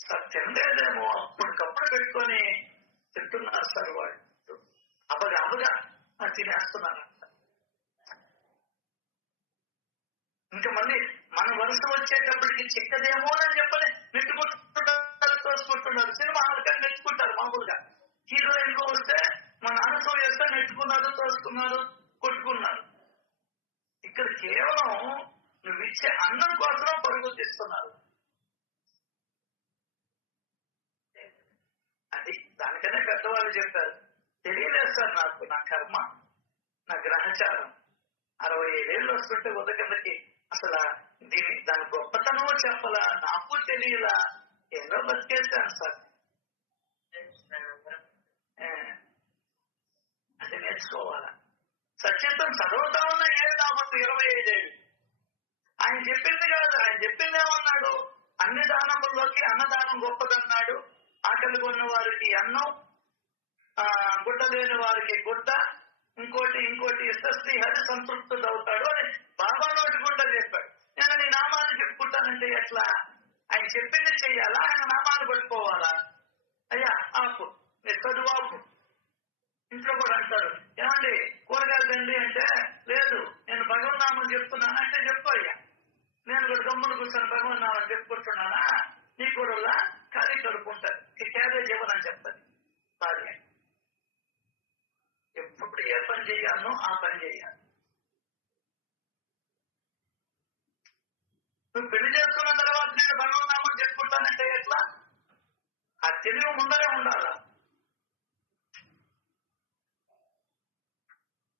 సార్ తినలేదేమో అప్పటికప్పుడు పెట్టుకొని తింటున్నారు సార్ వాళ్ళు. అబ్బగా తినేస్తున్నారంట. ఇంకా మళ్ళీ మన వరుస వచ్చేటప్పటికి చిక్కదేమో అని చెప్పని నెట్టుకుంటున్నారు, తోసుకుంటున్నారు. సినిమా హాల్గా నెట్టుకుంటారు మామూలుగా. హీరోయిన్లు వస్తే మన అనసూయ వస్తే నెట్టుకున్నారు, తోసుకున్నారు, కొట్టుకున్నారు. ఇక్కడ కేవలం నువ్వు ఇచ్చే అన్నం కోసం పరుగు తీస్తున్నారు. అది దానికనే పెద్దవాళ్ళు చెప్పారు, తెలియలేదు సార్ నాకు, నా కర్మ, నా గ్రహచారం. 65 ఏళ్ళు వస్తుంటే ఉదకన్నకి అసలు దాని గొప్పతనం చెప్పలా, నాకు తెలియలా, ఎన్నో బతికేశాను సార్. అది నేర్చుకోవాలా. సత్యత్వం చదువుతా ఉన్న ఏడు నాకు 25 ఏళ్ళు. ఆయన చెప్పింది కాదు, ఆయన చెప్పింది ఏమన్నాడు, అన్ని దానముల్లోకి అన్నదానం గొప్పదన్నాడు. ఆకలి కొన్న వారికి అన్నం, గుడ్డ లేని వారికి గుడ్డ, ఇంకోటి ఇస్తే శ్రీహరి సంతృప్తుడు అవుతాడు అని బాబా నోటి గుడ్డ చెప్పాడు. నేను నీ నామాన్ని చెప్పుకుంటానంటే ఎట్లా? ఆయన చెప్పింది చెయ్యాలా, ఆయన నామాన్ని పట్టుకోవాలా? అయ్యా ఆకు, నీ చదువు ఆకు. ఇంట్లో కూడా అంటారు, ఏమండి కూరగాయలు తండి అంటే, లేదు నేను భగవన్నామని చెప్తున్నాను అంటే చెప్పు అయ్యా. నేను కూడా గమ్మును కూర్చొని భగవన్నామని చెప్పుకుంటున్నానా, నీ కూడా ఖాళీ కడుక్కుంటారు, క్యారేజ్ ఇవ్వనని చెప్తాను భార్య. ఎప్పుడు ఏ పని చేయాలో ఆ పని చేయాలి. నువ్వు పెళ్లి చేసుకున్న తర్వాత నేను భగవన్నామని చెప్పుకుంటానంటే ఎట్లా? ఆ తెలివి ముందరే ఉండాలా.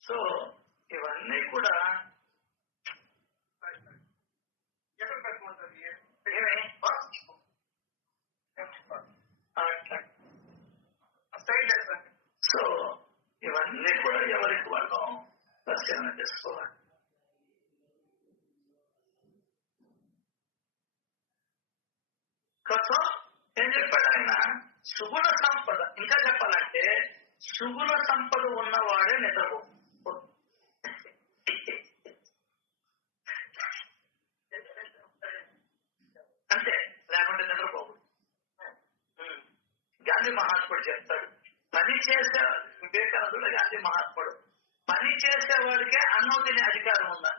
సో ఇవన్నీ కూడా సో ఇవన్నీ కూడా ఎవరికి వాళ్ళు పరిశీలన చేసుకోవాలి. సో ఏం చెప్పాడు ఆయన? సుగుణ సంపద, ఇంకా చెప్పాలంటే సుగుణ సంపద ఉన్నవాడే నిద్రపో, అంతే, లేకుంటే నిద్రపోవు. గాంధీ మహాత్ముడు చెప్తాడు, పని చేసే వివేకానందుడు గాంధీ మహాత్ముడు, పని చేసేవాడికే అన్నం తినే అధికారం ఉందా?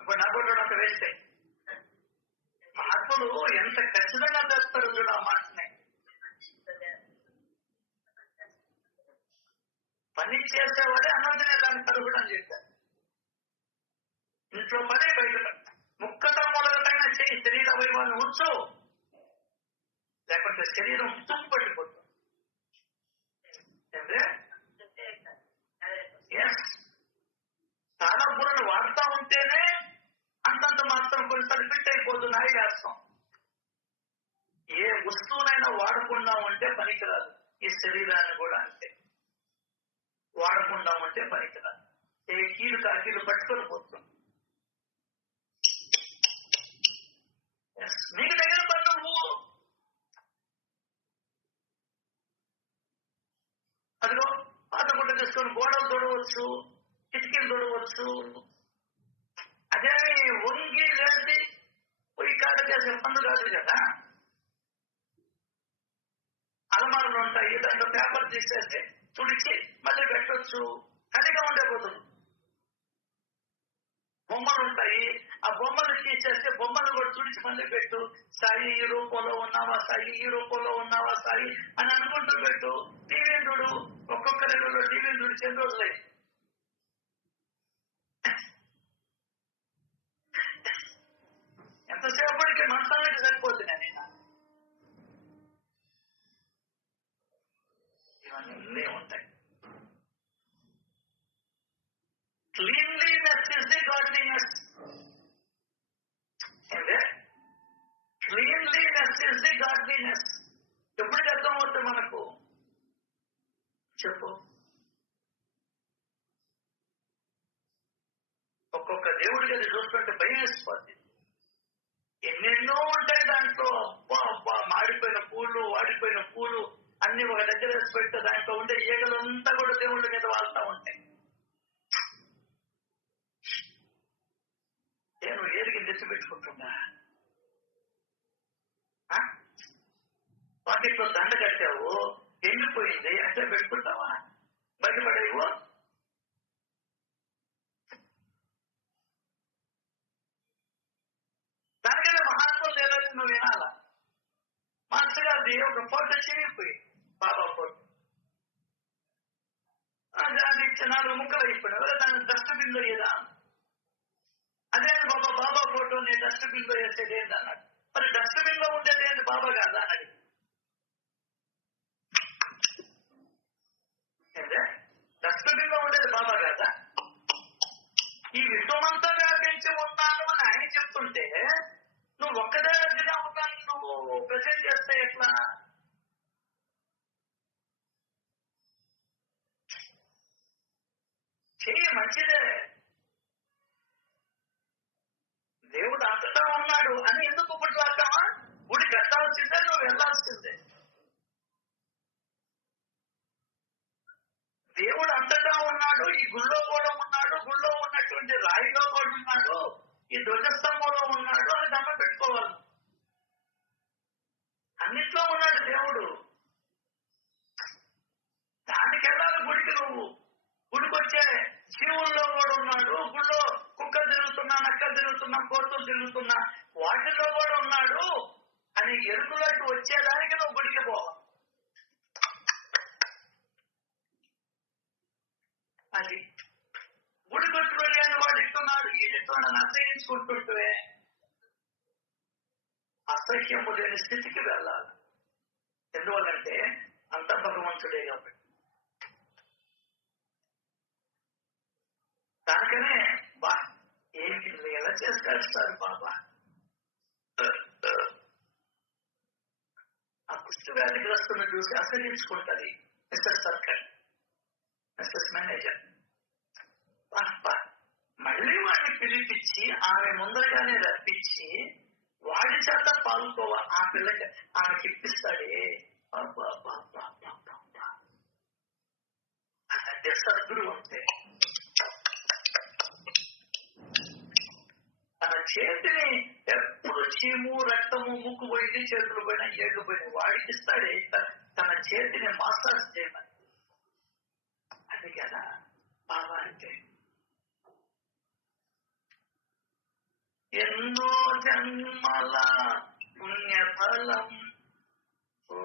ఇప్పుడు నా కూడా ఒక వేస్తే మహాత్ముడు ఎంత ఖచ్చితంగా చేస్తారు చూడ ఆ మాటని. పని చేసేవాడే అన్నం తినేదానికి తరుగుడు అని చెప్పారు. ఇంట్లో పని బయట ముక్కట మొదలైనా చేయి, శరీర వైభవాన్ని ఉంచు, లేకపోతే శరీరం తుప్పు పట్టిపోతుంది. చాలా బుర్రను వాడుతూ ఉంటేనే అంతంత మాత్రం కొన్నిసార్లు ఫిట్ అయిపోతుంది, ఆయాసం. ఏ వస్తువునైనా వాడకుండా ఉంటే పనికిరాదు. ఈ శరీరాన్ని కూడా అంతే, వాడకుండా ఉంటే పనికిరాదు. ఏ కీలు కాకీలు పట్టుకొని పోతుంది. నీకు దగ్గర పట్టు, అదిగో పాత గుడ్డ తీసుకొని గోడలు తొడవచ్చు, కిటికీలు తొడవచ్చు. అదేమి వంగి లేచి పొయ్యి కాడ చేసే పనులు కాదు కదా. అలమారులు ఉంటాయి, దాంట్లో పేపర్ తీసేస్తే తుడిచి మళ్ళీ పెట్టొచ్చు, ఖాళీగా ఉండే బదులు. బొమ్మలు ఉంటాయి, ఆ బొమ్మలు తీసేస్తే బొమ్మలు కూడా తుడిచి మళ్ళీ పెట్టు. సాయి ఈ రూపంలో ఉన్నావా, సాయి ఈ రూపంలో ఉన్నావా సాయి అని అనుకుంటూ పెట్టు. టీవీ చూడు, ఒక్కొక్క నెలలో టీవీలు తుడిచే రోజులే. ఎంతసేపటికి మనసానికి సరిపోతుంది. నేను ఇవన్నీ ఉంటాయి. Cleanliness is the godliness. Cleanliness is the godliness. ఎప్పటికి అర్థం అవుతుంది మనకు? చెప్పు. ఒక్కొక్క దేవుడికి అది చూస్తుంటే భయం వేసిపోద్ది. ఎన్నెన్నో ఉంటాయి దాంట్లో. అబ్బా అబ్బా, మాడిపోయిన పూలు, వాడిపోయిన పూలు అన్ని ఒక దగ్గర వేసి పెడితే దాంట్లో ఉండే ఈగలంతా కూడా దేవుళ్ళ మీద వాళ్తా ఉంటాయి. నేను ఏరికి తెచ్చి పెట్టుకుంటున్నా. వాటితో దండ కట్టావు, ఎండిపోయింది అంటే పెట్టుకుంటావా? బయటపడేవు. ఫోటో చిరిగిపోయి బాబా ఫోటో అది 4 ముక్కలు అయిపోయినా దాన్ని డస్ట్బిన్ లో ఏదా అదే బాబా ఫోటోని డస్ట్బిన్ లో వేసేది ఏంటి అన్నాడు. మరి డస్ట్బిన్ లో ఉండేది ఏంటి బాబా కాదా అని డస్ట్బిన్ లో ఉండేది బాబా కాదా? ఈ విశ్వమంతా వ్యాపించి ఉన్నాను అని ఆయన చెప్తుంటే నువ్వు ఒక్కదే దగ్గర ఉన్నాను నువ్వు ప్రెజెంట్ చేస్తే ఎట్లా? చెయ్యి మంచిదే, దేవుడు అంతటా ఉన్నాడు అని ఎందుకు పుట్లాడతామా? గుడి కట్టాల్సిందే, నువ్వు వెళ్లాల్సిందే. దేవుడు అంతటా ఉన్నాడు, ఈ గుళ్ళో కూడా ఉన్నాడు, గుళ్ళో ఉన్నటువంటి రాయిలో కూడా ఉన్నాడు, ఈ ధ్వజస్తంభంలో ఉన్నాడు అని దండం పెట్టుకోవాలి. అన్నిట్లో ఉన్నాడు దేవుడు. దానికి వెళ్ళాలి గుడికి. నువ్వు గుడికి వచ్చే జీవుల్లో కూడా ఉన్నాడు, గుళ్ళో కుక్క తిరుగుతున్నా, నక్క తిరుగుతున్నా, కోతులు తిరుగుతున్నా వాటిల్లో కూడా ఉన్నాడు అని ఎరుకులోకి వచ్చేదానికి నువ్వు గుడికి పోవాలి. అది గుడి కొట్టుకొని అని వాడు ఇస్తున్నాడు ఈడుతున్నాడు అసహించుకుంటుంటే అసహ్యము లేని స్థితికి వెళ్ళాలి. ఎందువల్లంటే అంత భగవంతుడే కాబట్టి. దానికనే బా ఏంటి ఎలా చేస్తారు బాబా? ఆ కుష్టి వ్యాధిగ్రస్తుని చూసి అసహించుకుంటది మిస్టర్ సర్కల్, మిస్టర్ మేనేజర్. మళ్ళీ వాడిని పిలిపించి ఆమె ముందరగానే రప్పించి వాడి చేత పాల్గొవాలి. ఆ పిల్లకి ఆమెకి ఇప్పిస్తాడే. అదే సద్గురు అంటే తన చేతిని ఎప్పుడు చీము రక్తము ముక్కు పోయింది, చేతులు పోయినా ఏళ్ళు పోయినా వాడికి ఇస్తాడే తన చేతిని మసాజ్ చేయమని. అది కదా బాబా అంటే. ఎన్నో జన్మల పుణ్యఫలం ఓ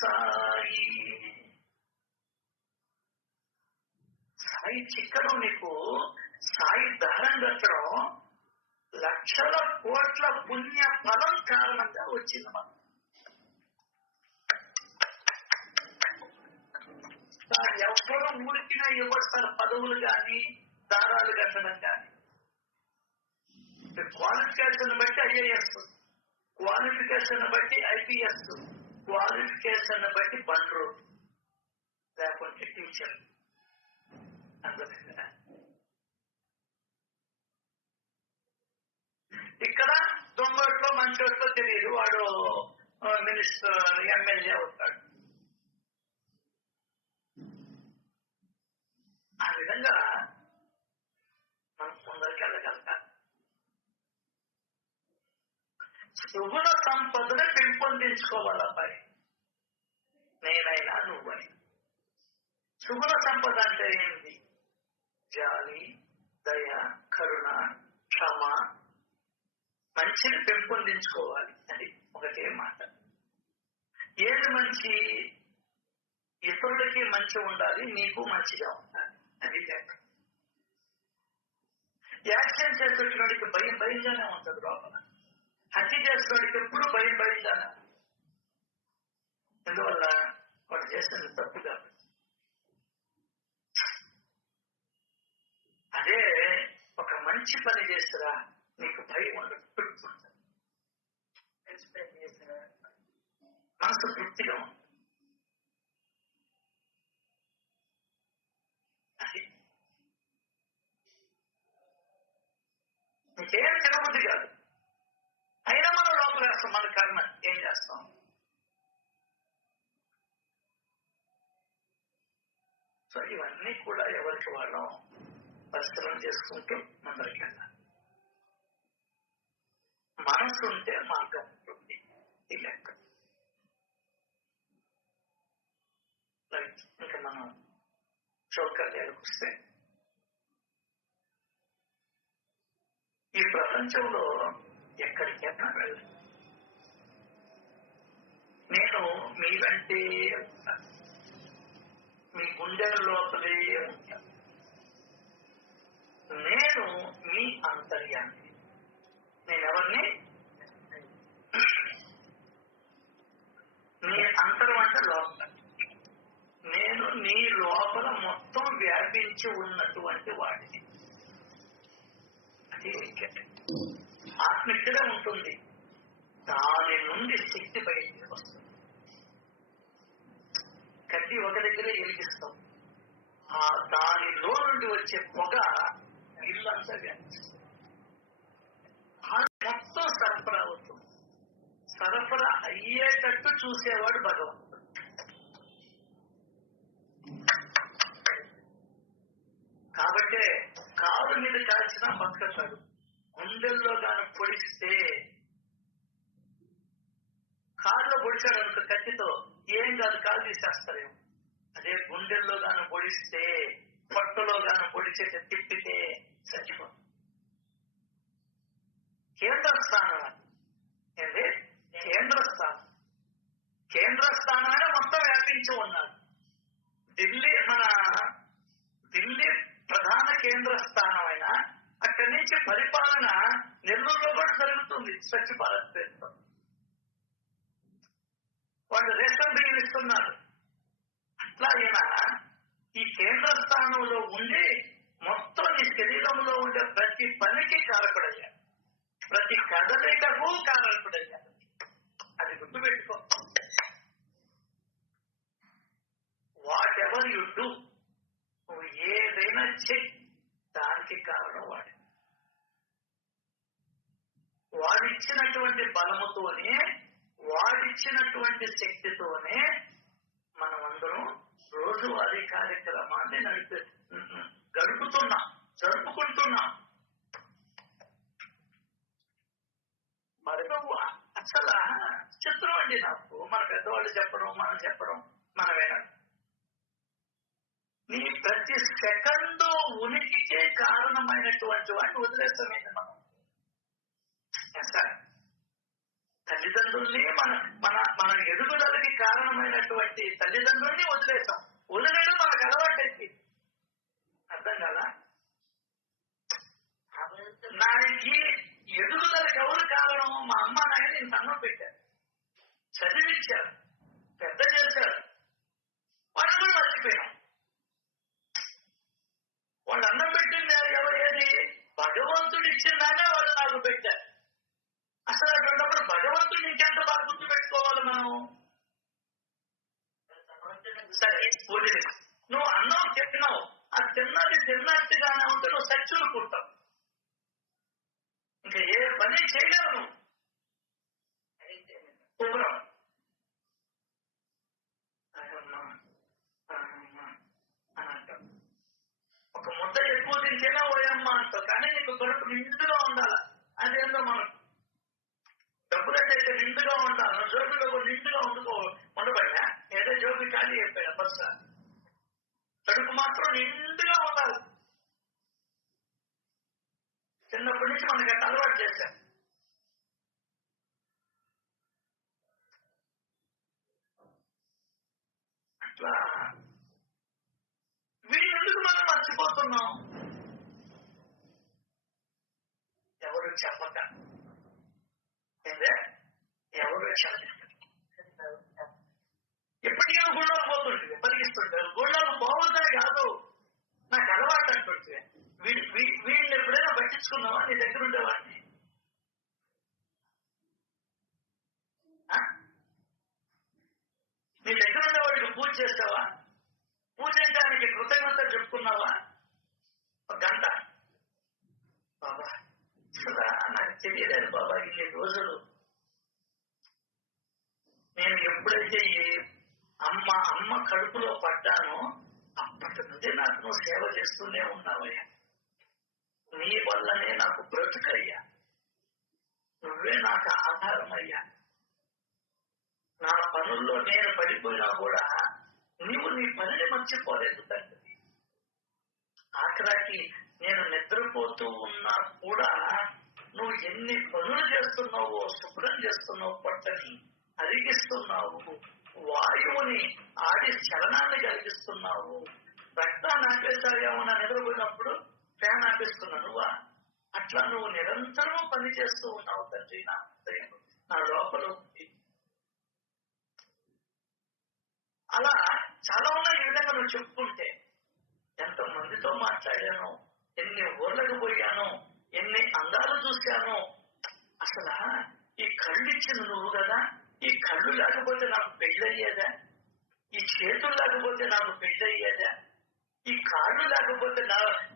సాయి. సాయి చిక్కడం నీకు, సాయి దారం కట్టడం లక్షల కోట్ల పుణ్య ఫలం కారణంగా వచ్చింది. మనం ఎవరో ఊరికినా ఇవ్వస్తారు పదవులు కానీ దారాలు కట్టడం కానీ. క్వాలిఫికేషన్ బట్టి ఐఏఎస్, క్వాలిఫికేషన్ బట్టి ఐపీఎస్, క్వాలిఫికేషన్ బట్టి బండ్రు, లేకుంటే టీచర్. ఇక్కడ దొంగట్లో మంచోట్లో తెలియదు, వాడు మినిస్టర్ ఎమ్మెల్యే అవుతాడు. ఆ విధంగా మనం ముందరికి వెళ్ళగలుగుతాం. సుగుణ సంపదను పెంపొందించుకోవాలి అబ్బాయి, నేనైనా నువ్వైనా. సుగుణ సంపద అంటే ఏంటి? జాలి, దయ, కరుణ, క్షమ, మంచిని పెంపొందించుకోవాలి. అది ఒకటే మాట. ఏది మంచి? ఇతరులకి మంచి ఉండాలి, నీకు మంచిగా ఉండాలి. అది లేక యాక్సిడెంట్ చేసేటోడికి భయంగానే ఉంటుంది లోపల. హత్య చేసేవాడికి ఎప్పుడు భయంగానే. ఎందువల్ల? వాడు చేసేది తప్పు కాబట్టి. అదే ఒక మంచి పని చేసిరా నీకు భయం ఉండదు, పెట్టుకుంటుంది, మనసు తృప్తిగా ఉంటుంది. అది నీకేం తినబుద్ధి కాదు, అయినా మనం లోపల వేస్తాం. మన కర్మ ఏం చేస్తాం? సో ఇవన్నీ కూడా ఎవరికి వాళ్ళం పరిశీలన చేసుకుంటూ ముందరికి వెళ్ళాలి. మనసు ఉంటే మార్గం ఉంటుంది. ఈ లెక్క. ఇంకా మనం చౌకర్యాలకు వస్తే, ఈ ప్రపంచంలో ఎక్కడికైనా వెళ్ళాలి. నేను మీరంటే మీ గుండెల లోపలే ఉంటాను. నేను మీ అంతర్యాన్ని. నేనెవరిని? నీ అంతరం అంటే లోపల. నేను నీ లోపల మొత్తం వ్యాపించి ఉన్నటువంటి వాడిని. అది ఆత్మ ఇక్కడే ఉంటుంది, దాని నుండి శక్తి బయటికి వస్తుంది. కట్టి ఒక దగ్గరే వెలిగిస్తాం, ఆ దానిలో నుండి వచ్చే పొగ ఇల్లంతా వ్యాపిస్తుంది. మొత్తం సరఫరా అవుతుంది. సరఫరా అయ్యేటట్టు చూసేవాడు భగవంతుడు. కాబట్టే కారు మీద కాల్చిన బతకతాడు, గుండెల్లో గాను పొడిస్తే, కారులో పొడిచాడు అనుకో కత్తితో, ఏం కాదు, కాలు తీసేస్తారేమో. అదే గుండెల్లో గాను పొడిస్తే, పొట్టలో గాను పొడిచే తిప్పితే చచ్చిపోతుంది. కేంద్ర స్థానం ఏంటి? కేంద్ర స్థానం. కేంద్ర స్థానమైన మొత్తం వ్యాపించి ఉన్నాడు. ఢిల్లీ ప్రధాన కేంద్ర స్థానమైన అక్కడి నుంచి పరిపాలన నెల్లూరులో కూడా జరుగుతుంది. స్వచ్ఛ భారత్ పేరుతో వాళ్ళు రేషన్ బియ్యం ఇస్తున్నారు. అట్లా అయినా ఈ కేంద్ర స్థానంలో ఉండి మొత్తం నీ శరీరంలో ఉండే ప్రతి పనికి కారకుడయ్యాడు, ప్రతి కదలికకు కారకుడయ్యాడు. అది గుర్తుపెట్టుకో. వాట్ ఎవర్ యు డూ, నువ్వు ఏదైనా చెయ్యి, దానికి కారణం వాడు. వాడిచ్చినటువంటి బలముతోనే, వాడిచ్చినటువంటి శక్తితోనే మనమందరం రోజువారీ కార్యక్రమాన్ని జరుపుకుంటున్నాం. మరి నువ్వు అసలు చిత్రం అండి నాకు, మన పెద్దవాళ్ళు చెప్పడం, మనం వినడం. నీ ప్రతి సెకండు ఉనికికే కారణమైనటువంటి వాటిని వదిలేస్తామేంటి మనం? తల్లిదండ్రుల్ని మన ఎదుగుదలకి కారణమైనటువంటి తల్లిదండ్రుల్ని వదిలేస్తాం. వదిలేయడం మనకు అలవాటైంది. అర్థం కదా? నాకు ఎదుగుదలకి ఎవరు కారణం? మా అమ్మ నాయన ఇంత అన్నం పెట్టారు, చదివించారు, పెద్ద చేశారు. వాళ్ళు కూడా మర్చిపోయాం. వాళ్ళు అన్నం పెట్టింది ఏది? భగవంతుడు ఇచ్చిందానే వాళ్ళు నాకు పెట్టారు. అసలు అటువంటిప్పుడు భగవంతుడు ఇంకెంత బాగా గుర్తు పెట్టుకోవాలి మనం? సరే, నువ్వు అన్నం తిన్నావు, ఆ తిన్నది తిన్నట్టుగానే ఉంటే నువ్వు సచ్చులుకుంటావు, ఇంకా ఏ పని చేయలేవు నువ్వు. కుబరం ఒక ముద్ద ఎక్కువ తింటేనే ఓయమ్మ అంటావు, కానీ నీకు కడుపు నిండుగా ఉండాలి. అదేందో మనకు డబ్బులంటే నిండుగా ఉండాలి. నువ్వు జోబులో నిండుగా ఉండబడినా ఏదో జోబు ఖాళీ అయిపోయా బస్సు, కడుపు మాత్రం నిండుగా ఉండాలి. చిన్నప్పటి నుంచి మనకి అట్లా అలవాటు చేశారు. అట్లా వీళ్ళెందుకు మనం మర్చిపోతున్నాం? ఎవరు చెప్పక, ఎవరు చెప్పక ఎప్పటికీ గుళ్ళకు పోతుంటే పరిగిస్తుంటారు. గుళ్ళకు పోవద్దని కాదు, నాకు అలవాటు అంటుంటే. వీళ్ళని ఎప్పుడైనా పట్టించుకున్నావా? నీ దగ్గర ఉండేవాడిని నీ దగ్గర ఉండేవాడికి పూజ చేస్తావా? పూజ అంటే ఆయనకి కృతజ్ఞత చెప్పుకున్నావా? ఒక గంట, బాబా అసలు నాకు తెలియలేదు బాబా, ఇన్ని రోజులు నేను ఎప్పుడైతే అమ్మ కడుపులో పడ్డానో అప్పటి నుండి నాకు నువ్వు సేవ చేస్తూనే ఉన్నావయ్యా. నీ వల్లనే నాకు బ్రతుకయ్యా, నువ్వే నాకు ఆధారం అయ్యా. నా పనుల్లో నేను పడిపోయినా కూడా నీవు నీ పనిని మర్చిపోలేదు తండ్రి. ఆఖరాకి నేను నిద్రపోతూ ఉన్నా కూడా నువ్వు ఎన్ని పనులు చేస్తున్నావో, శుభ్రం చేస్తున్నావు పొట్టని, అరిగిస్తున్నావు, వాయువుని ఆడి చలనాన్ని కలిగిస్తున్నావు. రక్తాన్ని ఆపేసాయేమో నా నిద్రపోయినప్పుడు ఫ్యాన్ ఆపేస్తున్నా నువ్వా? అట్లా నువ్వు నిరంతరం పనిచేస్తూ ఉన్నావు తండ్రి. నా లోపల ఉంది. అలా చాలా ఉన్నాయి. ఈ విధంగా నువ్వు చెప్పుకుంటే ఎంత మందితో మాట్లాడాను, ఎన్ని ఊర్లకు పోయాను, ఎన్ని అందాలు చూశాను. అసలు ఈ కళ్ళు ఇచ్చింది నువ్వు కదా, ఈ కళ్ళు లేకపోతే నాకు పెళ్ళయ్యేదా? ఈ చేతులు లేకపోతే నాకు పెళ్ళయ్యేదా? ఈ కాళ్ళు లేకపోతే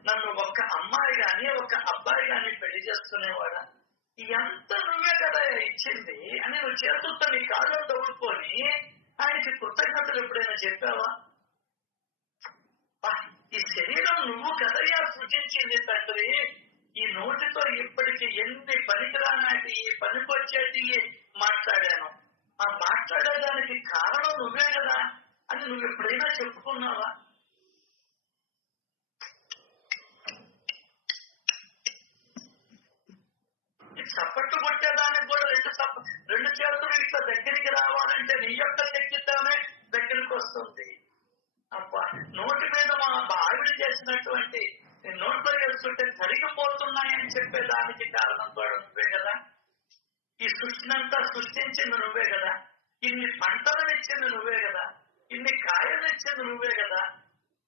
నన్ను ఒక్క అమ్మాయి గాని ఒక్క అబ్బాయి గాని పెళ్లి చేసుకునేవాడా? ఎంత నువ్వే కదా ఇచ్చింది అని నువ్వు చేతులతో నీ కాళ్ళను తవ్వుకొని ఆయనకి కృతజ్ఞతలు ఎప్పుడైనా చెప్పావా? ఈ శరీరం నువ్వు కదయ్యా సృష్టించింది తండ్రి. ఈ నోటితో ఇప్పటికి ఎన్ని పనికిరానాటి పనికొచ్చేటి మాట్లాడాను. ఆ మాట్లాడేదానికి కారణం నువ్వే కదా అని నువ్వు ఎప్పుడైనా చెప్పుకున్నావా? చప్పట్లు కొట్టేదానికి కూడా రెండు చేతులు ఇట్లా దగ్గరికి రావాలంటే నీ యొక్క శక్తితోనే దగ్గరికి వస్తుంది. అబ్బా, నోటి మీద మా ఆవిడ చేసినటువంటి నోట్లో వేస్తుంటే కరిగిపోతున్నాయని చెప్పేదానికి కారణం కూడా నువ్వే కదా. ఈ సృష్టినంతా సృష్టించింది నువ్వే కదా. ఇన్ని పంటలనిచ్చింది నువ్వే కదా. ఇన్ని కాయలనిచ్చింది నువ్వే కదా.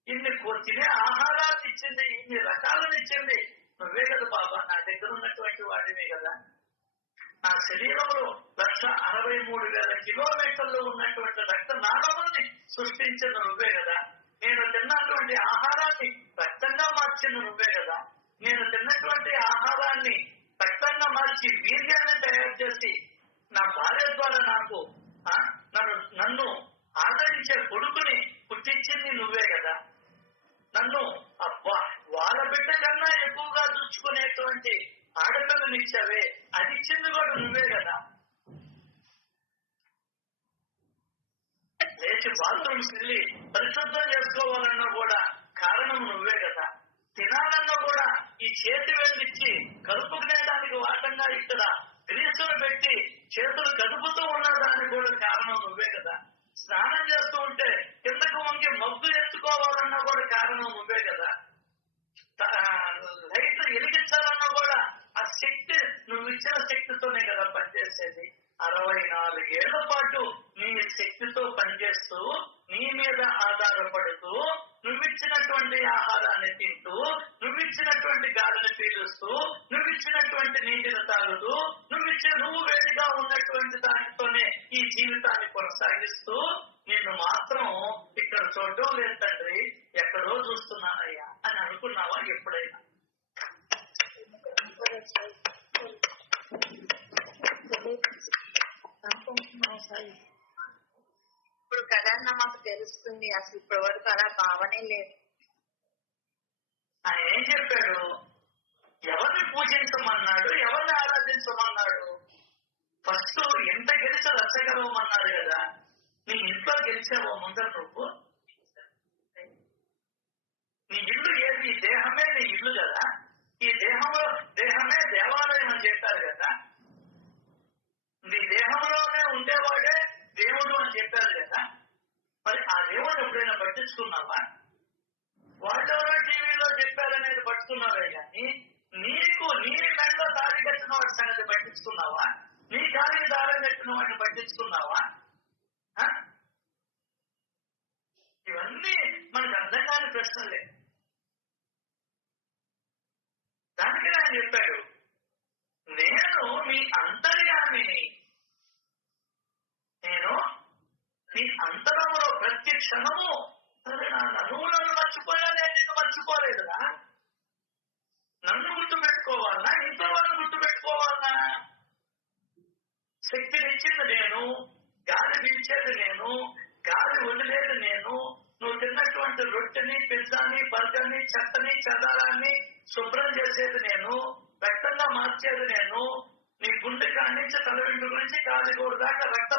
ఇన్ని తినే ఆహారాన్ని ఇచ్చింది, ఇన్ని రకాలనిచ్చింది నువ్వే కదా బాబా. నా దగ్గర ఉన్నటువంటి వాడివే కదా. నా శరీరంలో 1,63,000 కిలోమీటర్లు ఉన్నటువంటి రక్తనాళముల్ని సృష్టించిన నువ్వే కదా. నేను తిన్నటువంటి ఆహారాన్ని రక్తంగా మార్చిన నువ్వే కదా. నేను తిన్నటువంటి ఆహారాన్ని రక్తంగా మార్చి వీర్యాన్ని తయారు చేసి నా భార్య ద్వారా నాకు నన్ను ఆదరించే కొడుకుని పుట్టించింది నువ్వే కదా. నన్ను అబ్బా వాళ్ళ బిడ్డ కన్నా ఎక్కువగా చూసుకునేటువంటి ఆడపిల్లని ఇచ్చావే, అది ఇచ్చింది కూడా నువ్వే కదా. లేచి బాత్రూమ్స్ వెళ్ళి పరిశుద్ధం చేసుకోవాలన్నా కూడా కారణం నువ్వే కదా. తినాలన్నా కూడా ఈ చేతి వేళ్ళిచ్చి కలుపుకునేదానికి వాటంగా ఇక్కడ గ్రీసులు పెట్టి చేతులు కదుపుతూ ఉన్నదానికి కూడా కారణం నువ్వే కదా. స్నానం చేస్తూ ఉంటే కిందకు వంగి మగ్గు ఎత్తుకోవాలన్నా కూడా కారణం నువ్వే కదా. లైట్ వెలిగించాలన్నా కూడా ఆ శక్తి నువ్వు ఇచ్చిన శక్తితోనే కదా పనిచేసేది. 64 ఏళ్ల పాటు నీ శక్తితో పనిచేస్తూ నీ మీద ఆధారపడుతూ నువ్విచ్చినటువంటి ఆహారాన్ని తింటూ నువ్విచ్చినటువంటి గాలిని పీలుస్తూ నువ్విచ్చినటువంటి నీటిని తాగుతూ నువ్వు వేడిగా ఉన్నటువంటి దానితోనే ఈ జీవితాన్ని కొనసాగిస్తూ నిన్ను మాత్రం ఇక్కడ చూడడం లేదు తండ్రి, ఎక్కడో చూస్తున్నానయ్యా అని అనుకున్నావా ఎప్పుడైనా? ఇప్పుడు కదన్నా మాకు తెలుస్తుంది. అసలు ఇప్పటి వరకు అలా భావనే లేదు. ఆయన ఏం చెప్పాడు? ఎవరిని పూజించమన్నాడు, ఎవరిని ఆరాధించమన్నాడు? ఫస్ట్ ఎంత గెలిచి రచ్చగలవమన్నాడు కదా. నీ ఇంట్లో గెలిచావో ముందర నువ్వు? నీ ఇల్లు ఏది? దేహమే నీ ఇల్లు కదా. ఈ దేహమే దేవాలయం అని చెప్పారు కదా. నీ దేహంలోనే ఉండేవాడే దేవుడు అని చెప్పారు కదా. మరి ఆ దేవుడు ఎప్పుడైనా పట్టించుకున్నావా? వాళ్ళెవరో టీవీలో చెప్పారనేది పట్టుకున్నావే కానీ నీకు నీ మెడలో దారి కట్టిన వాడి సంగతి పట్టించుకున్నావా? నీ గాలికి దారి కట్టిన వాడిని పట్టించుకున్నావా? ఇవన్నీ మనకు అర్థం కాని ప్రశ్నలే. దానికి ఆయన చెప్పాడు, నేను మీ అంతర్యామిని. నేను నీ అంతరంలో ప్రతి క్షణము నువ్వు నన్ను మర్చిపోయానే, నిన్ను మర్చిపోలేదురా. నన్ను గుర్తుపెట్టుకోవాలన్నా, ఇంట్లో వాళ్ళు గుర్తుపెట్టుకోవాలన్నా? శక్తినిచ్చింది నేను, గాలి పీల్చేది నేను, గాలి వదిలేది నేను, నువ్వు తిన్నటువంటి రొట్టెని, పిజ్జాని, బర్గర్ని, చెత్తని, చెదారాన్ని శుభ్రం చేసేది నేను, రక్తంగా మార్చేది నేను, నీ గుండె కానించి తల వెంట్రుక గురించి కాలిగోడు దాకా రక్త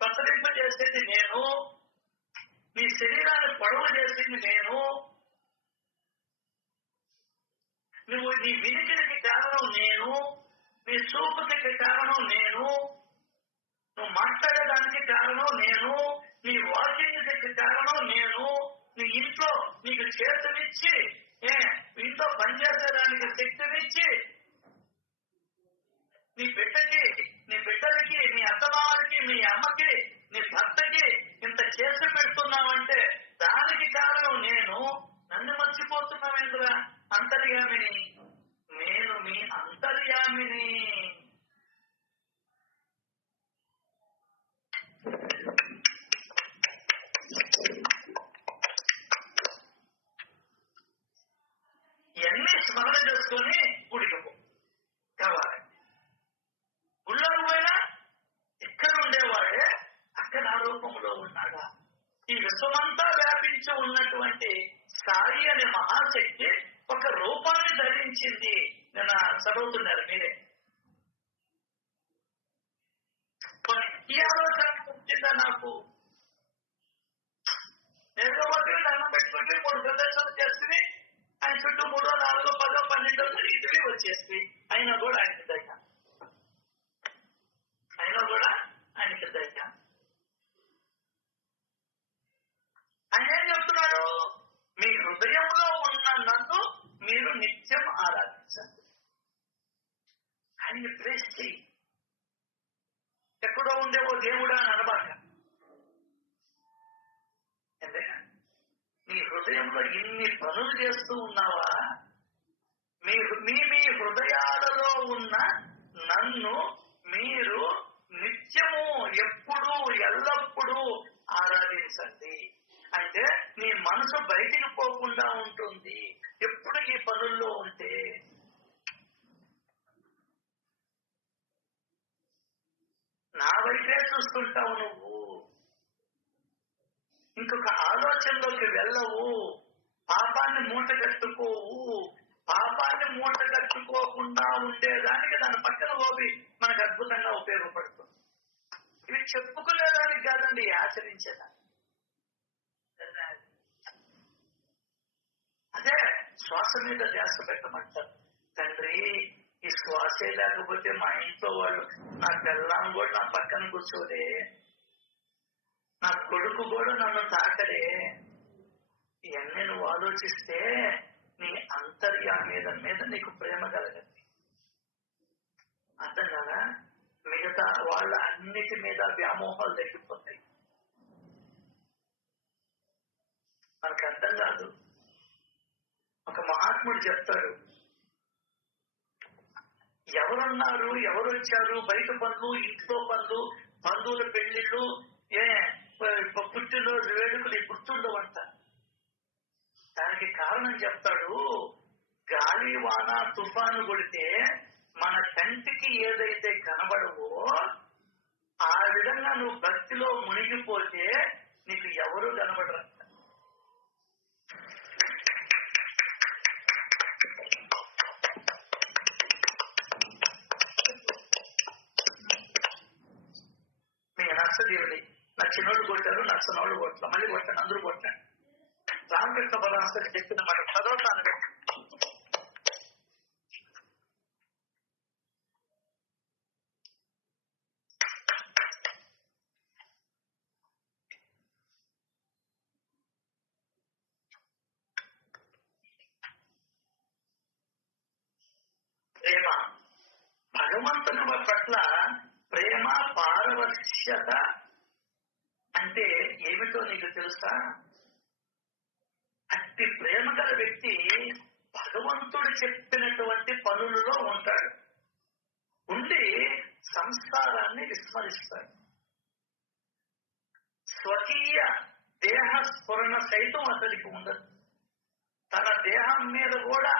ప్రసరింప చేసేది నేను, నీ శరీరాన్ని పొడవు చేసింది నేను, నువ్వు నీ వినికిడికి కారణం నేను, నీ చూపుకి కారణం నేను, నువ్వు మాట్లాడేదానికి కారణం నేను, నీ వాకింగ్ కారణం నేను, నీ ఇంట్లో నీకు చేతునిచ్చి ఇంట్లో పనిచేసేదానికి శక్తినిచ్చి నీ బిడ్డలకి నీ అత్తమావలకి మీ అమ్మకి నీ భర్తకి ఇంత చేసి పెడుతున్నావంటే దానికి కారణం నేను. నన్ను మర్చిపోతున్నావేంద్రా? అంతర్యామిని, నేను మీ అంతర్యామిని. ఇవన్నీ స్మరణ చేసుకొని గుడికి కావాలి. గుళ్ళకు పోయినా ఇక్కడ ఉండేవాడే అక్కడ ఆ రూపంలో ఉన్నాడా? ఈ విశ్వమంతా వ్యాపించి ఉన్నటువంటి సాయి అనే మహాశక్తి ఒక రూపాన్ని ధరించింది. నేను చదువుతున్నారు మీరే. ఈ ఆలోచన వచ్చిందా నాకు? నేను ఒకటి దండం పెట్టుకుంటే 3 ప్రదర్శనలు చేస్తుంది. ఆయన చుట్టూ 3, 4, 10, 12 తిరిగి వచ్చేస్తుంది. అయినా కూడా ఆయనకి దయ. ఆయన ఏం చెప్తున్నాడు? మీ హృదయంలో ఉన్న నన్ను మీరు నిత్యం ఆరాధించండి. ఆయన్ని ప్రేస్ చెయ్యి. ఎక్కడో ఉండేవో దేవుడా అని అనబాక. నీ హృదయంలో ఇన్ని పనులు చేస్తూ ఉన్నావా? మీ హృదయాలలో ఉన్న నన్ను మీరు నిత్యము ఎప్పుడు ఎల్లప్పుడూ ఆరాధించండి. అంటే నీ మనసు బయటికి పోకుండా ఉంటుంది ఎప్పుడు ఈ పనుల్లో ఉంటే. నా వైపే చూస్తుంటావు నువ్వు, ఇంకొక ఆలోచనలోకి వెళ్ళవు, పాపాన్ని మూట కట్టుకోవు. పాపాన్ని మూట కట్టుకోకుండా ఉండేదానికి దాని పక్కన ఓపి మనకు అద్భుతంగా ఉపయోగపడుతుంది. ఇవి చెప్పుకునేదానికి కాదండి, ఆచరించేదాన్ని. అదే శ్వాస మీద ధ్యాస పెట్టమంటారు. తండ్రి, ఈ శ్వాసే లేకపోతే మా ఇంట్లో వాళ్ళు, నా పిల్లం కూడా నా పక్కన కూర్చోలే, నా కొడుకు కూడా నన్ను తాకడే. ఇవన్నీ నువ్వు ఆలోచిస్తే నీ అంతర్యామీద నీకు ప్రేమ కలగండి. అర్థం కదా? మిగతా వాళ్ళ అన్నిటి మీద వ్యామోహాలు తగ్గిపోతాయి. మనకు అర్థం కాదు. ఒక మహాత్ముడు చెప్తాడు, ఎవరున్నారు, ఎవరు వచ్చారు, బయట పనులు, ఇంట్లో పనులు, బంధువుల పెళ్లిళ్ళు, పుట్టినరోజు వేడుకలు గుర్తుండవంట. దానికి కారణం చెప్తాడు. గాలి వాన తుఫాను కొడితే మన కంటికి ఏదైతే కనబడవో ఆ విధంగా నువ్వు భక్తిలో మునిగిపోతే నీకు ఎవరు కనబడరు. మీ నచ్చదేవుడి నచ్చినోళ్ళు కొట్టారు, నచ్చనోళ్ళు కొట్టారు, మళ్ళీ కొట్టాను, అందరూ కొట్టాను. రామకృష్ణ పరమహంస చెప్పిన మాట చదవటాను. ప్రేమ, భగవంతుని పట్ల ప్రేమ పారవశ్యత అంటే ఏమిటో నీకు తెలుసా? అతి ప్రేమ గల వ్యక్తి భగవంతుడు చెప్పినటువంటి పనులలో ఉంటాడు, ఉండి సంస్కారాన్ని విస్మరిస్తాడు. స్వకీయ దేహ స్ఫురణ సైతం అతనికి ఉండదు. తన దేహం మీద కూడా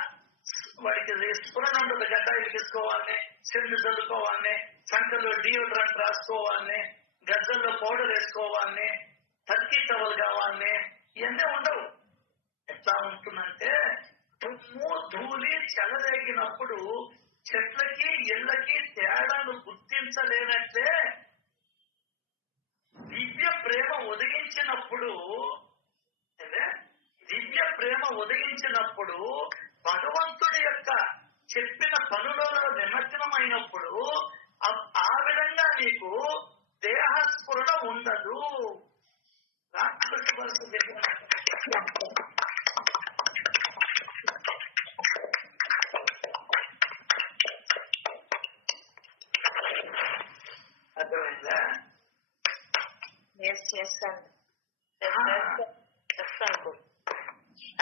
వాడికి స్ఫురణ ఉండదు. గడ్డాయిలు తీసుకోవాలని, చెల్లు చల్లుకోవాలని, సంకల్లో డియోడ్రెంట్ రాసుకోవాలని, గజ్జల్లో పౌడర్ వేసుకోవాలని, తక్కి టవల్ కావాలని, ఇవన్నీ ఉండవు. ఎట్లా ఉంటుందంటే తుమ్ము ధూళి చెలరేగినప్పుడు చెట్లకి ఇళ్ళకి తేడాను గుర్తించలేనట్లే దివ్య ప్రేమ ఉదయించినప్పుడు భగవంతుడి యొక్క చెప్పిన పనులలో నిమగ్నమైనప్పుడు ఆ విధంగా నీకు స్ఫురణ ఉండదు. రామకృష్ణ పరమహంస అర్థమైందా?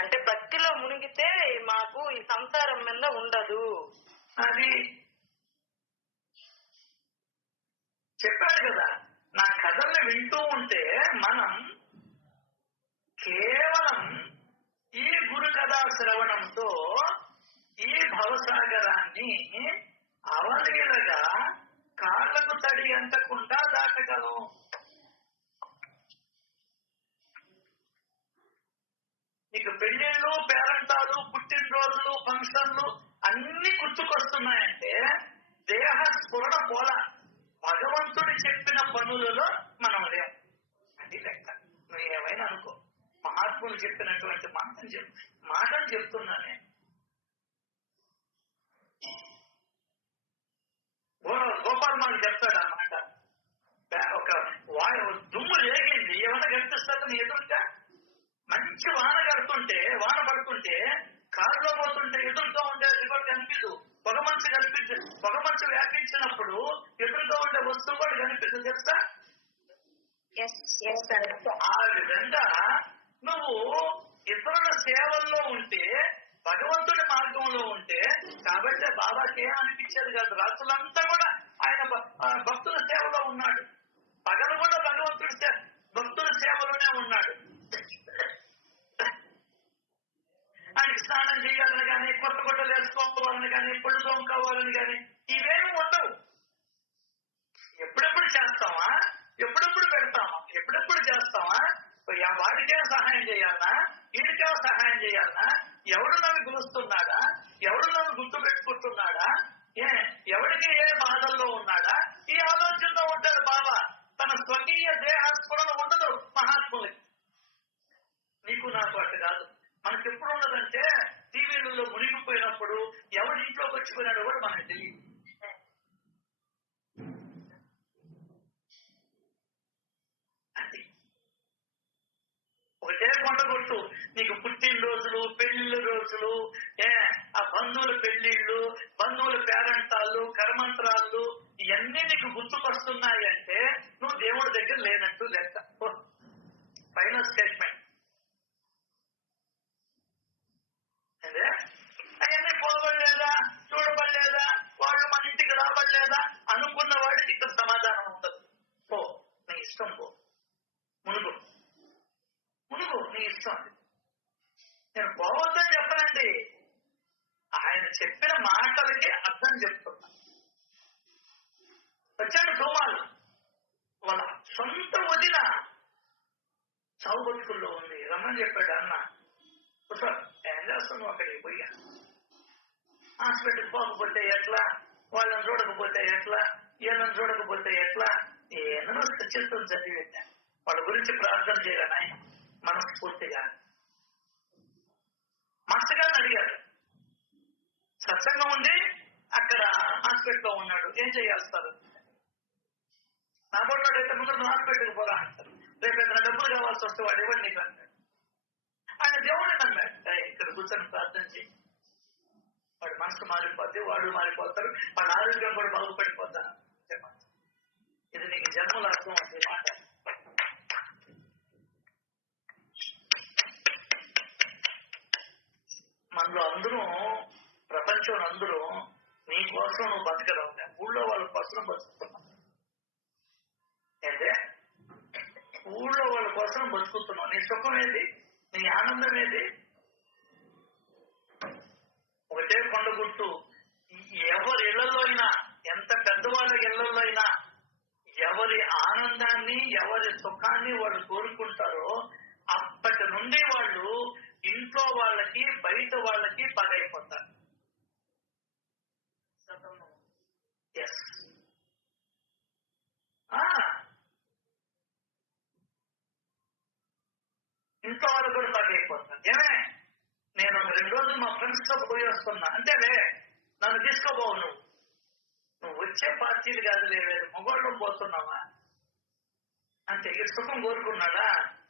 అంటే భక్తిలో మునిగితే మాకు ఈ సంసారం మీద ఉండదు. అది చెప్పాడు కదా. నా కథల్ని వింటూ ఉంటే మనం కేవలం ఈ గురు కథా శ్రవణంతో ఈ భవసాగరాన్ని అవలీలగా కాళ్ళకు తడి అంటకుండా దాటగలం. నీకు పెళ్లిళ్ళు, పేరంటాలు, పుట్టినరోజులు, ఫంక్షన్లు అన్ని గుర్తుకొస్తున్నాయంటే దేహ స్ఫురణ పోల. భగవంతుడు చెప్పిన పనులలో మనం లేం. అది లెక్క. నువ్వు ఏమైనా అనుకో, మహాత్ములు చెప్పినటువంటి మాటలు చెప్తున్నా నేను. గోపాల్ మాకు చెప్తాడు అన్నమాట. ఒక దుమ్ము రేగింది, ఏమైనా కనిపిస్తుంది నీ ఎదురుగా? మంచి వాన కడుతుంటే, వాన పడుతుంటే, కారులో పోతుంటే ఎదురుగా ఉండే కూడా కనిపించదు. పొగమంచు వ్యాపించినప్పుడు ఎదురుగా ఉండే వస్తువు కూడా కనిపిస్తుంది తెలుసా? ఆ విధంగా నువ్వు ఇతరుల సేవల్లో ఉంటే, భగవంతుడి మార్గంలో ఉంటే, కాబట్టి బాబాకి ఏం అనిపించేది కాదు. రాత్రులంతా కూడా ఆయన భక్తుల సేవలో ఉన్నాడు. పగలు కూడా భక్తుల సేవలోనే ఉన్నాడు. ఆయనకి స్నానం చేయాలని కానీ, కొత్త బట్టలు వేసుకోవాలని కానీ, పళ్ళు తోముకోవాలని కానీ ఇవేమి ఉండవు. ఎప్పుడెప్పుడు చేస్తామా, ఎప్పుడెప్పుడు పెడతామా, ఎప్పుడెప్పుడు చేస్తామా, వాడికే సహాయం చేయాలన్నా, వీడికే సహాయం చేయాలన్నా, ఎవడు నన్ను పిలుస్తున్నాడా, ఎవడు నన్ను గుర్తు పెట్టుకుంటున్నాడా, ఎవరికి ఏ బాధల్లో ఉన్నాడా, ఈ ఆలోచనలో ఉంటాడు బాబా. తన స్వకీయ దేహస్ఫురణ ఉండదు మహాత్ములకి. నీకు నాకు అట్టు కాదు. మనకి ఎప్పుడు ఉండదంటే టీవీలలో మునిగిపోయినప్పుడు ఎవరి ఇంట్లోకి వచ్చిపోయినాడో కూడా మనకు తెలియదు. అది ఒకటే కొండగొట్టు. నీకు పుట్టినరోజులు, పెళ్లిళ్ళ రోజులు, ఆ బంధువుల పెళ్లిళ్ళు, బంధువుల పేరంటాలు, కర్మంత్రాలు ఇవన్నీ నీకు గుర్తుకొస్తున్నాయి అంటే నువ్వు దేవుడి దగ్గర లేనట్టు లెక్క. Final statement. అదే అవన్నీ పోబడలేదా, చూడబడలేదా, వాళ్ళు మన ఇంటికి రాబడలేదా అనుకున్న వాడికి ఇక్కడ సమాధానం ఉండదు. పో, నీ ఇష్టం, పో, మునుగు నీ ఇష్టం. నేను పోవద్దని చెప్పనండి, ఆయన చెప్పిన మాటలకి అర్థం చెప్తున్నా. వచ్చాడు ధూమాలు, వాళ్ళ సొంత వదిన చావు బతుకుల్లో ఉంది, రమ్మని చెప్పాడు. అన్న సార్ ఏం చేస్తున్నావు, అక్కడికి పోయా, హాస్పిటల్కి పోకపోతే ఎట్లా, వాళ్ళని చూడకపోతే ఎట్లా, వీళ్ళని చూడకపోతే ఎట్లా, ఏదైనా సచిత్వం చదివేటా. వాళ్ళ గురించి ప్రార్థన చేయాలని ఆయన మనస్ఫూర్తిగా మాస్టర్ గారిని అడిగారు. సత్సంగం ఉంది, అక్కడ హాస్పిటల్లో ఉన్నాడు, ఏం చేయాలి సార్? నా బోర్డు అయితే ముందు హాస్పిటల్కి పోరా అంటారు. రేపు ఏదైనా డబ్బులు కావాల్సి వస్తే వాడు ఇవ్వండి నీకు అంటాడు. ఆయన దేవుడిని నమ్మాడు. ఇక్కడ కూర్చొని ప్రార్థన చేయి, వాడి మనసు మారిపోద్ది, వాడు మారిపోతారు, వాళ్ళ ఆరోగ్యం కూడా బాగుపడిపోతారు. ఇది నీకు జన్మల అర్థం అవుతుంది మాట. మనలో అందరూ, ప్రపంచంలో అందరూ నీ కోసం నువ్వు బతకడం, ఊళ్ళో వాళ్ళ కోసం బతుకుతున్నావు. అంటే ఊళ్ళో వాళ్ళ కోసం బతుకుతున్నావు. నీ సుఖం ఏది, నీ ఆనందం ఏది? ఒకటే కొండ గుర్తు. ఎవరి ఇళ్లలో అయినా, ఎంత పెద్దవాళ్ళ ఇళ్లలో అయినా ఎవరి ఆనందాన్ని, ఎవరి సుఖాన్ని వాళ్ళు కోరుకుంటారో అప్పటి నుండి వాళ్ళు ఇంట్లో వాళ్ళకి, బయట వాళ్ళకి పగైపోతారు. ఎస్, ఇంట్లో వాళ్ళు కూడా పగైపోతారు. ఏమే, నేను 2 రోజులు మా ఫ్రెండ్స్ తో పోయి వస్తున్నా అంతేలే, నన్ను తీసుకోబోవు, నువ్వు వచ్చే పార్టీలు కాదు, లేదు మగవాళ్ళం పోతున్నావా? అంతే. ఇక సుఖం కోరుకున్నాడా,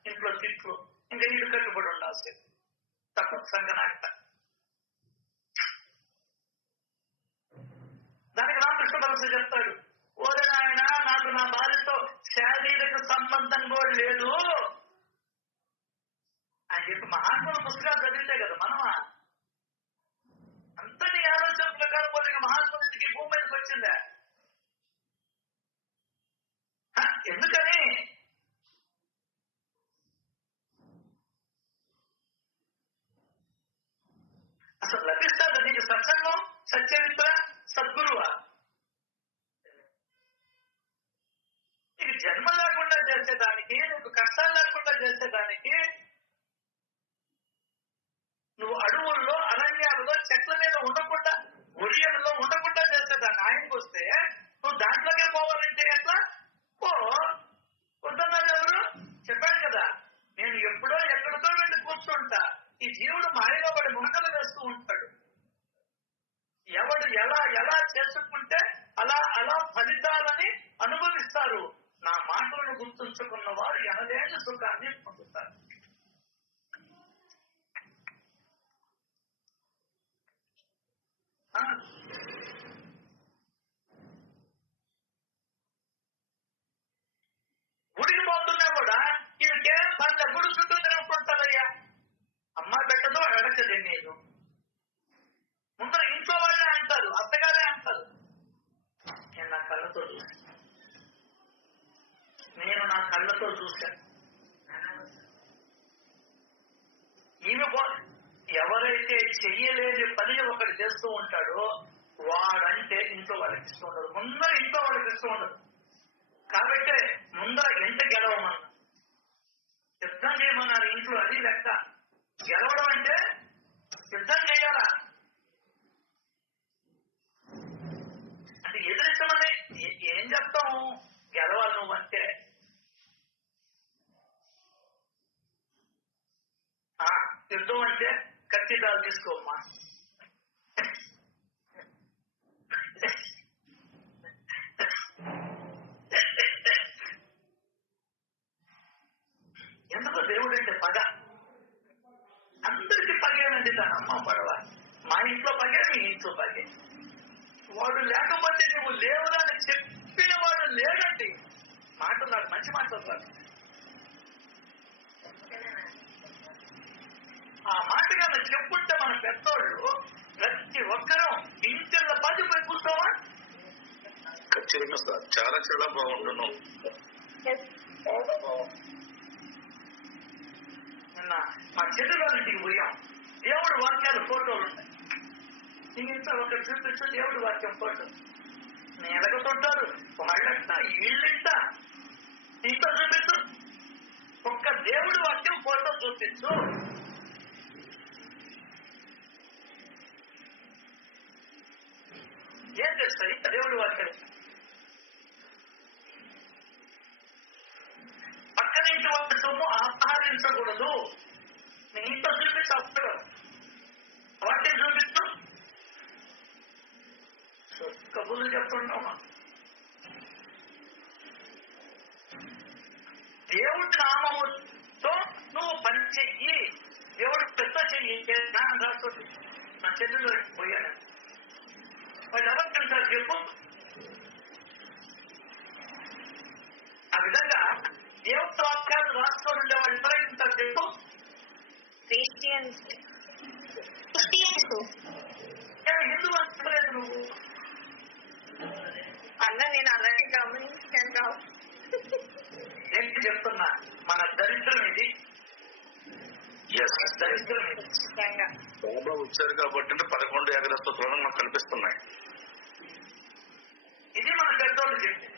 ఇంట్లో తిట్లు, ఇంకా ఇల్లు కట్టుబడి ఉండాల్సింది. తప్ప సంగనాట. దానికి రామకృష్ణ పరమహంస చెప్తాడు, ఓరే నాయన, నాకు నా భార్యతో శారీరక సంబంధం కూడా లేదు అని చెప్పి మహాత్ముల పుస్తకాలు చదివితే కదా మనమా అంతా నీ ఆలోచన ప్రకారం పోతే మహాత్ముల ఇంటికి భూమి మీదకి వచ్చిందా? ఎందుకని? అసలు లభిస్తుందా నీకు సత్సంగం, సత్యమిత్ర, సద్గురువా? నీకు జన్మ లేకుండా చేసేదానికి, నీకు కష్టాలు లేకుండా చేసేదానికి, నువ్వు అడవుల్లో, అరణ్యాలలో, చెట్ల మీద ఉండకుండా, ఒడియల్లో ఉండకుండా చేసేదాన్ని ఆయనకు వస్తే నువ్వు దాంట్లోకే పోవాలంటే ఎట్లా? వద్దన్నారు ఎవరు? చెప్పాడు కదా, నేను ఎప్పుడో ఎక్కడితో వెళ్ళి కూర్చుంటా. ఈ జీవుడు మాయలో పడి మునకలు వేస్తూ ఉంటాడు. ఎవడు ఎలా ఎలా చేసుకుంటే అలా అలా ఫలితాలని అనుభవిస్తారు. నా మాటలను గుర్తుంచుకున్న వారు ఎనలేని సుఖాన్ని పొందుతారు. గుడికి పోతున్నా కూడా వీళ్ళకేం పనులు గుడి చుట్టూ తిరుగుతుంటారయ్యా. అమ్మ పెట్టదు, అడగదు. నేను ముందర ఇంట్లో వాళ్ళే అంటారు, అత్తగారే అంటారు. నేను నా కళ్ళతో చూశాను. ఈమె ఎవరైతే చెయ్యలేని పని ఒకటి చేస్తూ ఉంటాడో వాడంటే ఇంట్లో వాళ్ళకి ఇష్టం ఉండదు. ముందర ఇంట్లో వాళ్ళకి ఇష్టం ఉండదు. కాబట్టి ముందర ఎంత గెలవమన్నా యుద్ధం చేయమన్నారు ఇంట్లో. అది లెక్క. గెలవడం అంటే యుద్ధం చేయాలా అంటే ఎదురించమని ఏం చెప్తాము? గెలవాలి నువ్వు అంటే. యుద్ధం అంటే కత్తిదాలు తీసుకోమ్మా, ఎందుకో దేవుడు అంటే పగ. అందరికీ పగేనండి. తన అమ్మ పడవ. మా ఇంట్లో పగే, మీ ఇంట్లో పగే. వాడు లేకపోతే నువ్వు లేవుదని చెప్పిన వాడు లేడండి. మాటలు నాకు మంచి మాట్లాడతాడు. ఆ మాటగా చెప్పుంటే మన పెద్దోళ్ళు ప్రతి ఒక్కరూ ఇంటిలో 10 పోయి కూర్చోవా? ఖచ్చితంగా సార్. చాలా చాలా బాగుంటున్నాం. నిన్న మా చెల్లివాళ్ళింటికి పోయాం. దేవుడు వాక్యాలు ఫోటోలు ఉంటాయి. ఇంట్లో ఒకటి చూపించు దేవుడు వాక్యం ఫోటో. నేను ఎలాగొంటారు వాళ్ళంట వీళ్ళంట. ఇంట్లో చూపించు, ఒక్క దేవుడు వాక్యం ఫోటో చూపించు. ఏం చేస్తుంది దేవుడి వాక్యం? పక్కనింటి వాళ్ళ సొమ్ము ఆహరించకూడదు. నేను ఇంట్లో చూపించు, అప్పుడు వాటిని చూపిస్తూ కబుర్లు చెప్తున్నామా? దేవుడి నామముతో నువ్వు పని చెయ్యి. దేవుడు పెద్ద చెయ్యి రాస్తుంది. నా చెల్లెలు పోయాను. వాళ్ళు ఎవరు తెలుసారు చెప్పు? ఆ విధంగా దేవుడు వాక్యాలు రాసుకొని ఉండే వాళ్ళు ఎవరైతుంటారు చెప్పు? క్రిస్టియన్స్. హిందూ చెప్పలేదు నువ్వు. అన్న నేను అలాగే గమనించాను. ఏంటి చెప్తున్నా? మన దరిద్రం ఇది. దరిద్రం ఇది. బాబా వచ్చారు కాబట్టి 11 ఏకదస్తత్వాలు నాకు కనిపిస్తున్నాయి. ఇది మన పెద్దోళ్ళు చెప్పి.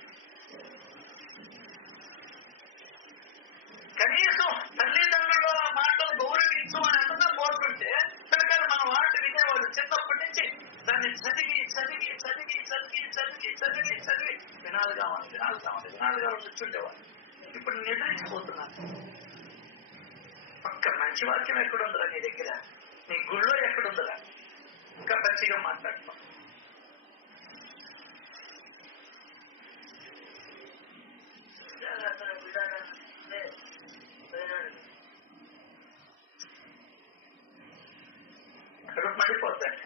కనీసం తల్లిదండ్రులు ఆ మాటలు గౌరవించు అని ఎంత కోరుతుంటే కనుక మన మాట వినేవాడు. చిన్నప్పటి నుంచి దాన్ని చదివి చదివి చదివి చదివి చదివి చదివి చదివి వినాలి కావాలి వినాలి కావాలి వినాలి కావాలి వచ్చుండేవాడు. ఇప్పుడు నిద్రించిపోతున్నాను. ఒక్క మంచి వాక్యం ఎక్కడుందిరా నీ దగ్గర? నీ గుళ్ళో ఎక్కడుందిరా? ఇంకా పచ్చిగా మాట్లాడుతున్నాం. మండిపోతాయి.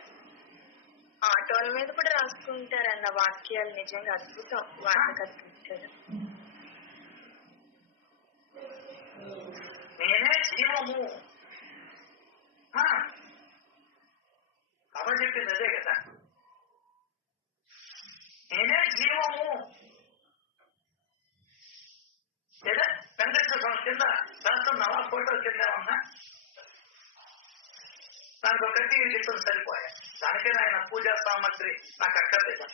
ఆటోల మీద కూడా రాసుకుంటారన్న వాక్యాలు నిజంగా అద్భుతం. వాళ్ళకి అద్భుతారు. నేనే జీవము. అమ్మ చెప్పింది అదే కదా, నేనే జీవము. లేదా వెంకటేశ్వర స్వామి కింద రాస్తున్నావా? ఫోటో కింద ఉన్నా దానికి ఒకటి చెప్తుంది సరిపోయా. దానికే ఆయన పూజా సామగ్రి నాకు అక్కర్లేదు.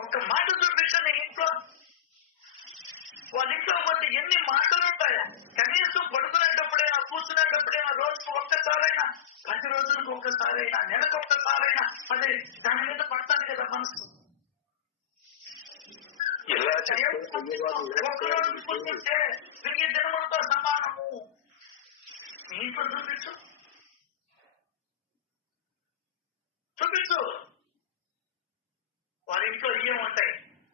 ఒక్క మాట చూపించండి ఇంట్లో. వాళ్ళ ఇంట్లో పోతే ఎన్ని మాటలు ఉంటాయా? కనీసం పడుకునేటప్పుడైనా, కూర్చునేటప్పుడైనా, రోజుకు ఒక్కసారైనా, 10 రోజులకు ఒక్కసారైనా, నెలకు ఒక్కసారైనా అది దాని మీద పడతాను కదా మనసు. ఒక్కరోజు కూర్చుంటే 1000 దినములతో సమానము. మీ ఇంట్లో చూపించు. వాళ్ళ ఇంట్లో ఏముంటాయి?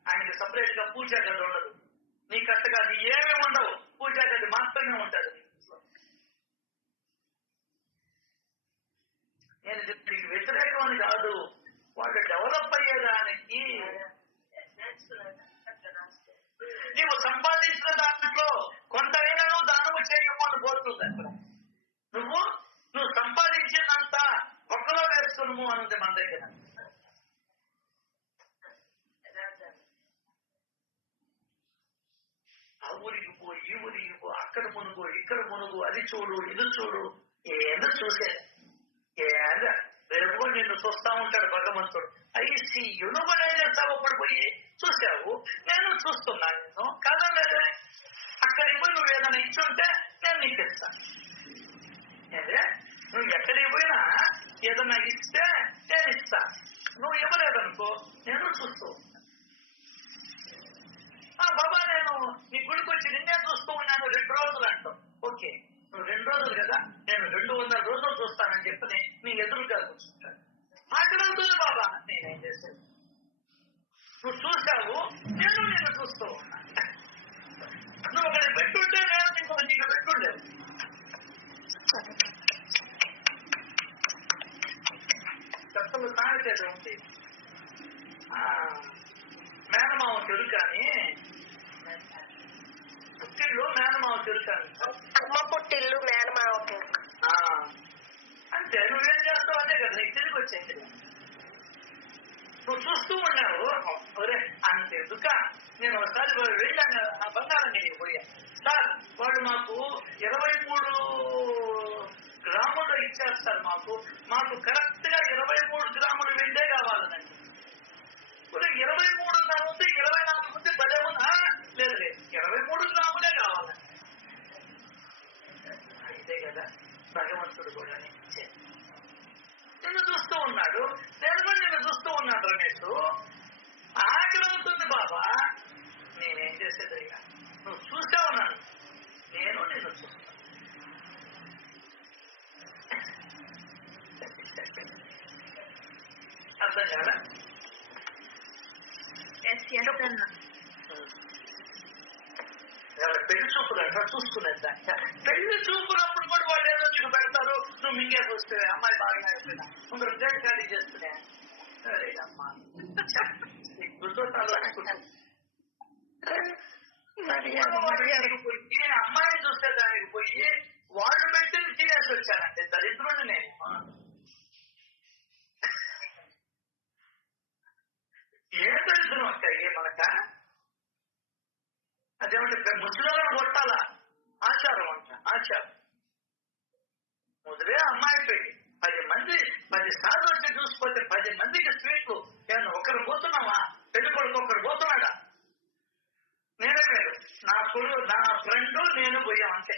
ఆయనకి సపరేట్ గా పూజా గది ఉండదు. నీకు అట్టగా అది ఏమీ ఉండవు. పూజా గది మాత్రమే ఉంటుంది. నేను దీనికి వ్యతిరేకం అని కాదు, వాళ్ళు డెవలప్ అయ్యేదానికి నీవు సంపాదించిన దాంట్లో కొంతైనా నువ్వు దానము చేయమని కోరుతుంది. అక్కడ నువ్వు సంపాదించినంత ఒక్కలో వేస్తున్నాము అన్నది మన దగ్గర. ఆ ఊరికి పో, ఈ ఊరికి పో, అక్కడ మునుగు, ఇక్కడ మునుగు, అది చూడు, ఇది చూడు, ఏదో చూసేది. రేపు నిన్ను చూస్తా ఉంటాడు భగవంతుడు. ఐసి యునుమనే చేస్తావు. అప్పుడు పోయి చూసావు, నేను చూస్తున్నాను. నేను కాదలేదే. అక్కడికి పోయి నువ్వు ఏదైనా ఇచ్చుంటే నేను నీకు ఇస్తాను. అదే నువ్వు ఎక్కడికి పోయినా ఏదన్నా ఇస్తే నేను ఇస్తాను. నువ్వు ఇవ్వలేదనుకో నేను చూస్తూ ఉంటాను. బాబా నేను నీ గుడికి వచ్చి నిన్నే చూస్తూ ఉన్నాను 2 రోజులు అంటావు. ఓకే, నువ్వు 2 రోజులు కదా, నేను 200 రోజులు చూస్తానని చెప్పి నీ ఎదురుగా కూర్చుంటాను. ఆకలివుతుంది బాబా. నేనేం చేసేది? నువ్వు చూసావు, నేను నిన్ను చూస్తూ ఉన్నా. నువ్వు ఒకటి పెట్టుంటే నేను నీకు పెట్టుండేది. కష్టలు తాగితే ఉంది. మేనమావ చెడు కానీ పుట్టిల్లు మేనమావ చెడు కానీ అమ్మ పుట్టిల్లు మేనమావ అంటే నువ్వేం చేస్తావు అంటే కదా నీకు తిరిగి వచ్చేది. నువ్వు చూస్తూ ఉన్నావు. ఒరే అంతెందుక, నేను ఒకసారి వెళ్ళాను, నా బంగారం నేను పోయా. సార్ వాళ్ళు మాకు 23 గ్రాములు ఇచ్చారు సార్. మాకు కరెక్ట్ గా 23 గ్రాములు వెండే కావాలనండి. 23 ఉంది, 24 ఉంది, భలే ఉన్నా. లేదు 23 గ్రాములే కావాలండి. అంతే కదా భగవంతుడు కూడా నిన్ను చూస్తూ ఉన్నాడు. నేను కూడా నిన్ను చూస్తూ ఉన్నాడు. రమేష్ ఆకలి అవుతుంది బాబా. నేనేం చేసేదయ్యా? నువ్వు చూసే ఉన్నాను, నేను నిన్ను చూస్తాను. అర్థం కాదా? పెళ్లి చూపులు అంట చూసుకునేది దాంట. పెళ్లి చూపునప్పుడు కూడా వాళ్ళు ఏదో నీకు పెడతారు. నువ్వు మింగే వస్తే అమ్మాయి బాగా అయిపోయినా ముందు రిజల్ట్ ఖాళీ చేస్తున్నా. సరేనమ్మా పోయి అమ్మాయిని చూస్తే దానికి పోయి వాళ్ళు పెట్టింది తినేసి వచ్చానంటే దరిద్రుడు నేను. ఏ దరిద్రం అక్క మనక? అదేమంటే ముసలిలను కొట్టాలా? ఆచారం అంట. ఆచారం ముదిరే అమ్మాయి పెళ్లి 10 సార్లు వచ్చి చూసిపోతే 10 మందికి స్వీట్లు. నేను ఒకరు పోతున్నావా? పెళ్లి కొడుకు ఒకరు పోతున్నాడా? నేనే లేదు, నా ఫ్రెండ్ నేను పోయాం అంతే.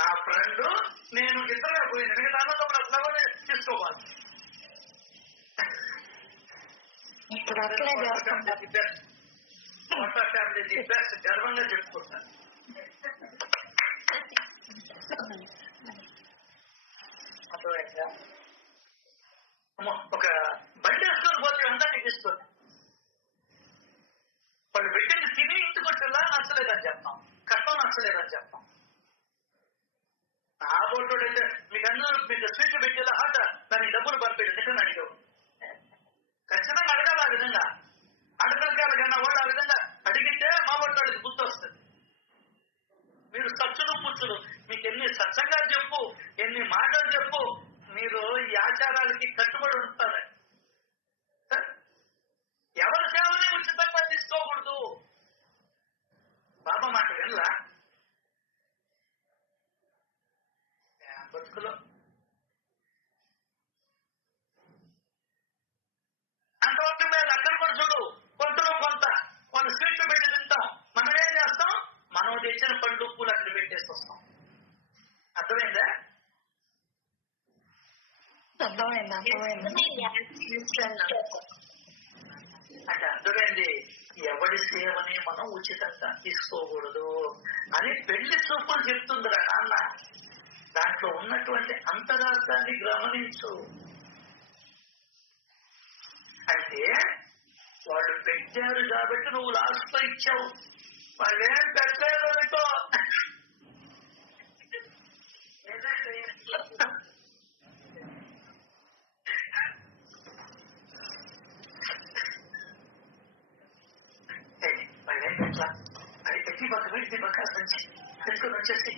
నా ఫ్రెండ్ నేను ఇద్దరే పోయింది. మిగతా అన్నదమ్ములు తీసుకోవాలి. మొత్తం ఫ్యామిలీ ది బెస్ట్ గర్వంగా చెప్పుకుంటాను. అర్థమైందా? ఒక బండి వేసుకొని పోతే అందరినీ ఇస్తుంది. వాళ్ళు పెట్టింది తిని ఇంటికి వచ్చేలా నచ్చలేదని చెప్తాం, కష్టం నచ్చలేదని చెప్తాం. ఫోటో అయితే మీకు అందరూ మీకు స్వీట్లు పెట్టేలా హాట దానికి డబ్బులు పంపేది నిజంగా అడిగావు. ఖచ్చితంగా అడగాలి. ఆ విధంగా అడగల కన్నా వాళ్ళు ఆ విధంగా అడిగితే మా వాళ్ళకి గుర్తు వస్తుంది. మీరు సచ్చులు పుచ్చులు మీకు ఎన్ని సత్సంగా చెప్పు, ఎన్ని మాటలు చెప్పు, మీరు ఈ ఆచారాలకి కట్టుబడి ఉంటారు. ఎవరి సేవని ఉచితంగా తీసుకోకూడదు. బాబా మాట వెళ్ళా బతుకులో అంతవరకు మేము అక్కడ కూడా చూడు, కొంతలో కొంత వాళ్ళు స్వీట్లు పెట్టి తింటాం. మనం ఏం చేస్తాం? మనం తెచ్చిన పండు పూలు అక్కడ పెట్టేసి వస్తాం. అర్థమైందా? అంటే అర్థమైంది. ఎవడి సేవని మనం ఉచితంగా తీసుకోకూడదు అని పెళ్లి చూపులు చెప్తుందిరా నాన్న. దాంట్లో ఉన్నటువంటి అంతరార్థాన్ని గమనించు. అంటే వాళ్ళు పెట్టారు కాబట్టి నువ్వు లాస్ట్ లో ఇచ్చావు. వాళ్ళు ఏం పెట్టలేదు అనుకో అది పెట్టి పక్క పెట్టి పక్క తెచ్చుకొని వచ్చేసి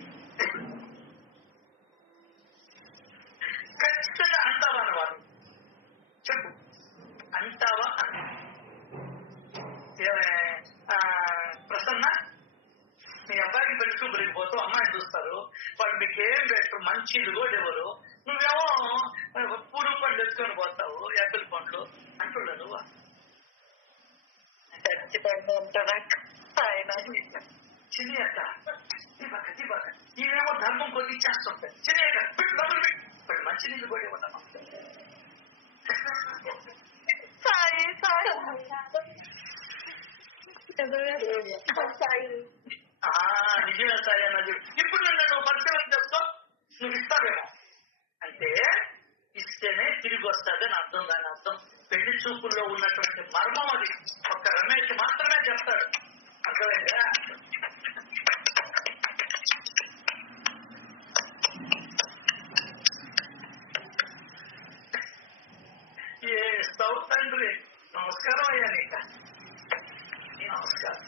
ఖచ్చితంగా అంటావా అన్నవాడు. చెప్పు, అంటావా అని. ప్రసన్న, మీ అబ్బాయికి పెళ్లి చూపులకు పోతావు, అమ్మాయిని చూస్తారు, వాళ్ళు మీకేం పెట్టరు, మంచిలు కూడా ఎవరు, నువ్వేమో పూడు పండ్లు ఎత్తుకొని పోతావు, యాపిల్ పండ్లు అంటున్నా నువ్వు. చిన్ని అక్క తీపక్క ఇవేమో ధర్మం కొద్ది చేస్తుంటాయి. చిన్ని అక్క పెట్టి డబ్బులు పెట్టి ఇప్పుడు మంచినీళ్ళు కూడా ఇవ్వడం. నిజమే సాయి అన్నది. ఇప్పుడు నువ్వు పరిశీలన చేస్తావు, నువ్వు ఇస్తావేమో అంటే ఇస్తేనే తిరిగి వస్తాదని అర్థం. దాని అర్థం పెళ్లి చూపుల్లో ఉన్నటువంటి మర్మం అది ఒక్క రమేష్ మాత్రమే చెప్తాడు. అర్థమైందా? ఏ ఇస్తావు తండ్రి? నమస్కారం అయ్యా నీక. నమస్కారం.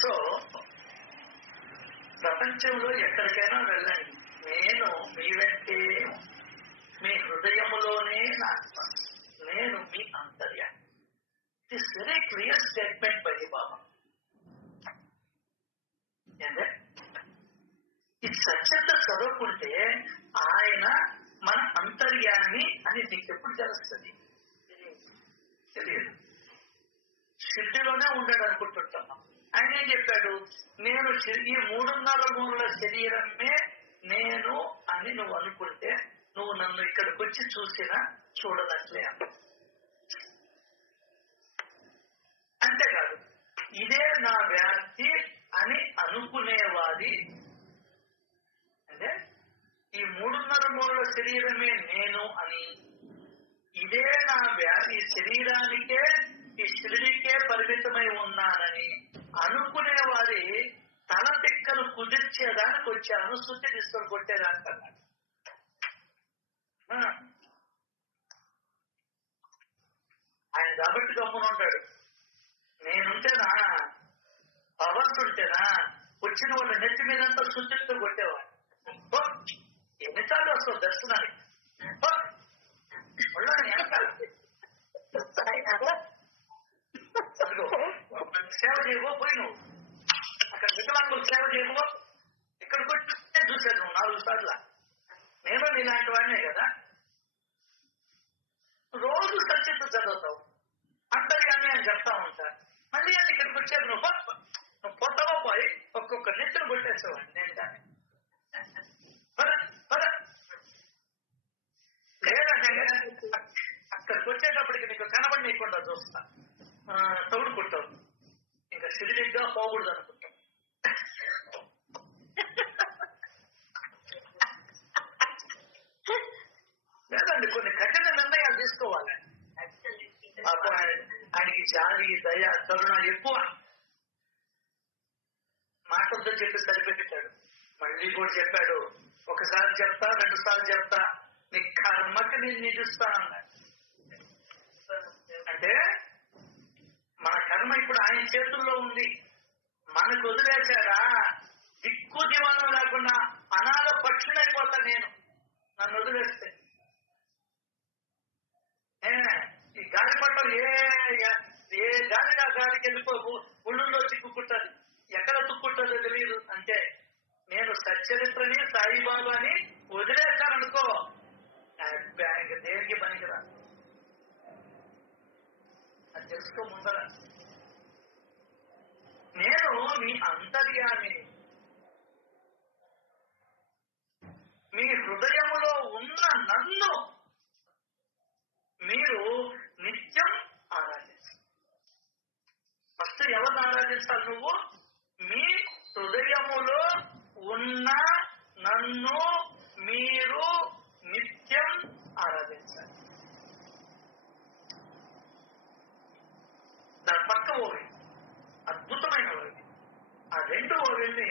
సో ప్రపంచంలో ఎక్కడికైనా వెళ్ళండి, నేను మీ వెంటే, మీ హృదయములోనే నా నేను మీ అంతర్యామి. It's very clear statement by Baba. ఈ సత్యత చదువుకుంటే ఆయన మన అంతర్యామి అని నీకు ఎప్పుడు తెలుస్తుంది? తెలియదు. సిద్ధిలోనే ఉండడు అనుకుంటుంటాం. ఆయన ఏం చెప్పాడు? నేను ఈ 3.5 మూల శరీరమే నేను అని నువ్వు అనుకుంటే నువ్వు నన్ను ఇక్కడికి వచ్చి చూసినా చూడనట్లే. అంతేకాదు, ఇదే నా వ్యాప్తి అని అనుకునేవాది, అంటే ఈ 3.5 మూల శరీరమే నేను అని, ఇదే నా వ్యాధి, శరీరానికే ఈ శరీరికే పరిమితమై ఉన్నానని అనుకునేవారి తల పిక్కలు కుదిర్చేదానికి వచ్చాను, శుద్ధి తీసుకొని కొట్టేదానికి అన్నాడు. ఆయన కాబట్టి గమ్మున ఉంటాడు. నేనుంటేనా, పవర్స్ ఉంటేనా వచ్చిన వాళ్ళ నెత్తి మీదంతా శుద్ధితో కొట్టేవాడు. ఎన్నిసార్లు వస్తావు దర్శనానికి? సేవ చేయవో పోయి నువ్వు అక్కడ వికలాంగులు సేవ చేయవో, ఇక్కడికి వచ్చి చూశాను నువ్వు 4 సార్లు. నేను నీలాంటి వాడినే కదా. రోజు సత్యత చదువుతావు, అంతర్యామి అని చెప్తా ఉంటా. మళ్ళీ అది ఇక్కడికి వచ్చారు, నువ్వు పొట్టవో పోయి ఒక్కొక్క నెత్తులు కొట్టేసేవాడిని నేను. కానీ లేదంటే అక్కడికి వచ్చేటప్పటికి నీకు కనబడినీయకుండా చూస్తా, తగుడుకుంటావు, ఇంకా సిరిగా పోకూడదు అనుకుంటాం. లేదండి, కొన్ని కఠిన నిర్ణయాలు తీసుకోవాలి. ఆయనకి జాలి, దయ, కరుణ ఎక్కువ. మాటలతో చెప్పి సరిపెట్టాడు. మళ్ళీ కూడా చెప్పాడు, ఒకసారి చెప్తా, 2 సార్లు చెప్తా, నీ కర్మకి నేను నిలుస్తానన్నాడు. అంటే మన కర్మ ఇప్పుడు ఆయన చేతుల్లో ఉంది. మనకు వదిలేశాడా, దిక్కు దివాణం లేకుండా అనాథ పక్షులైపోతా నేను, నన్ను వదిలేస్తే. ఈ గాలిపటం ఏ గాలిగా గాలికి వెళ్ళిపోవు, ఉళ్ళుల్లో చిక్కుకుంటుంది, ఎక్కడ తుక్కుంటుందో తెలియదు. అంటే నేను సచ్చరిత్రని, సాయిబాబాని వదిలేస్తాననుకో, ఇంకా దేనికి పనికిరా. అది తెలుసుకో ముందర. నేను మీ అంతర్యామి, మీ హృదయములో ఉన్న నన్ను మీరు నిత్యం ఆరాధించాలి. ఫస్ట్ ఎవరిని ఆరాధించాలి? నువ్వు మీ హృదయములో ఉన్న నన్ను మీరు నిత్యం ఆరాధించాలి. దాని పక్క ఓవి అద్భుతమైన ఓవి. ఆ 2 ఓవిల్ని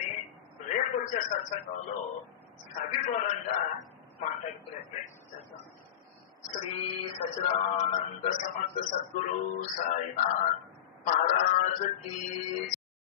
రేపు వచ్చే సత్సంగంలో సవివరంగా మాట్లాడుకునే ప్రయత్నం చేద్దాం. శ్రీ సచిదానంద సమర్థ సద్గురు సాయినాథ్ మహారాజ్ की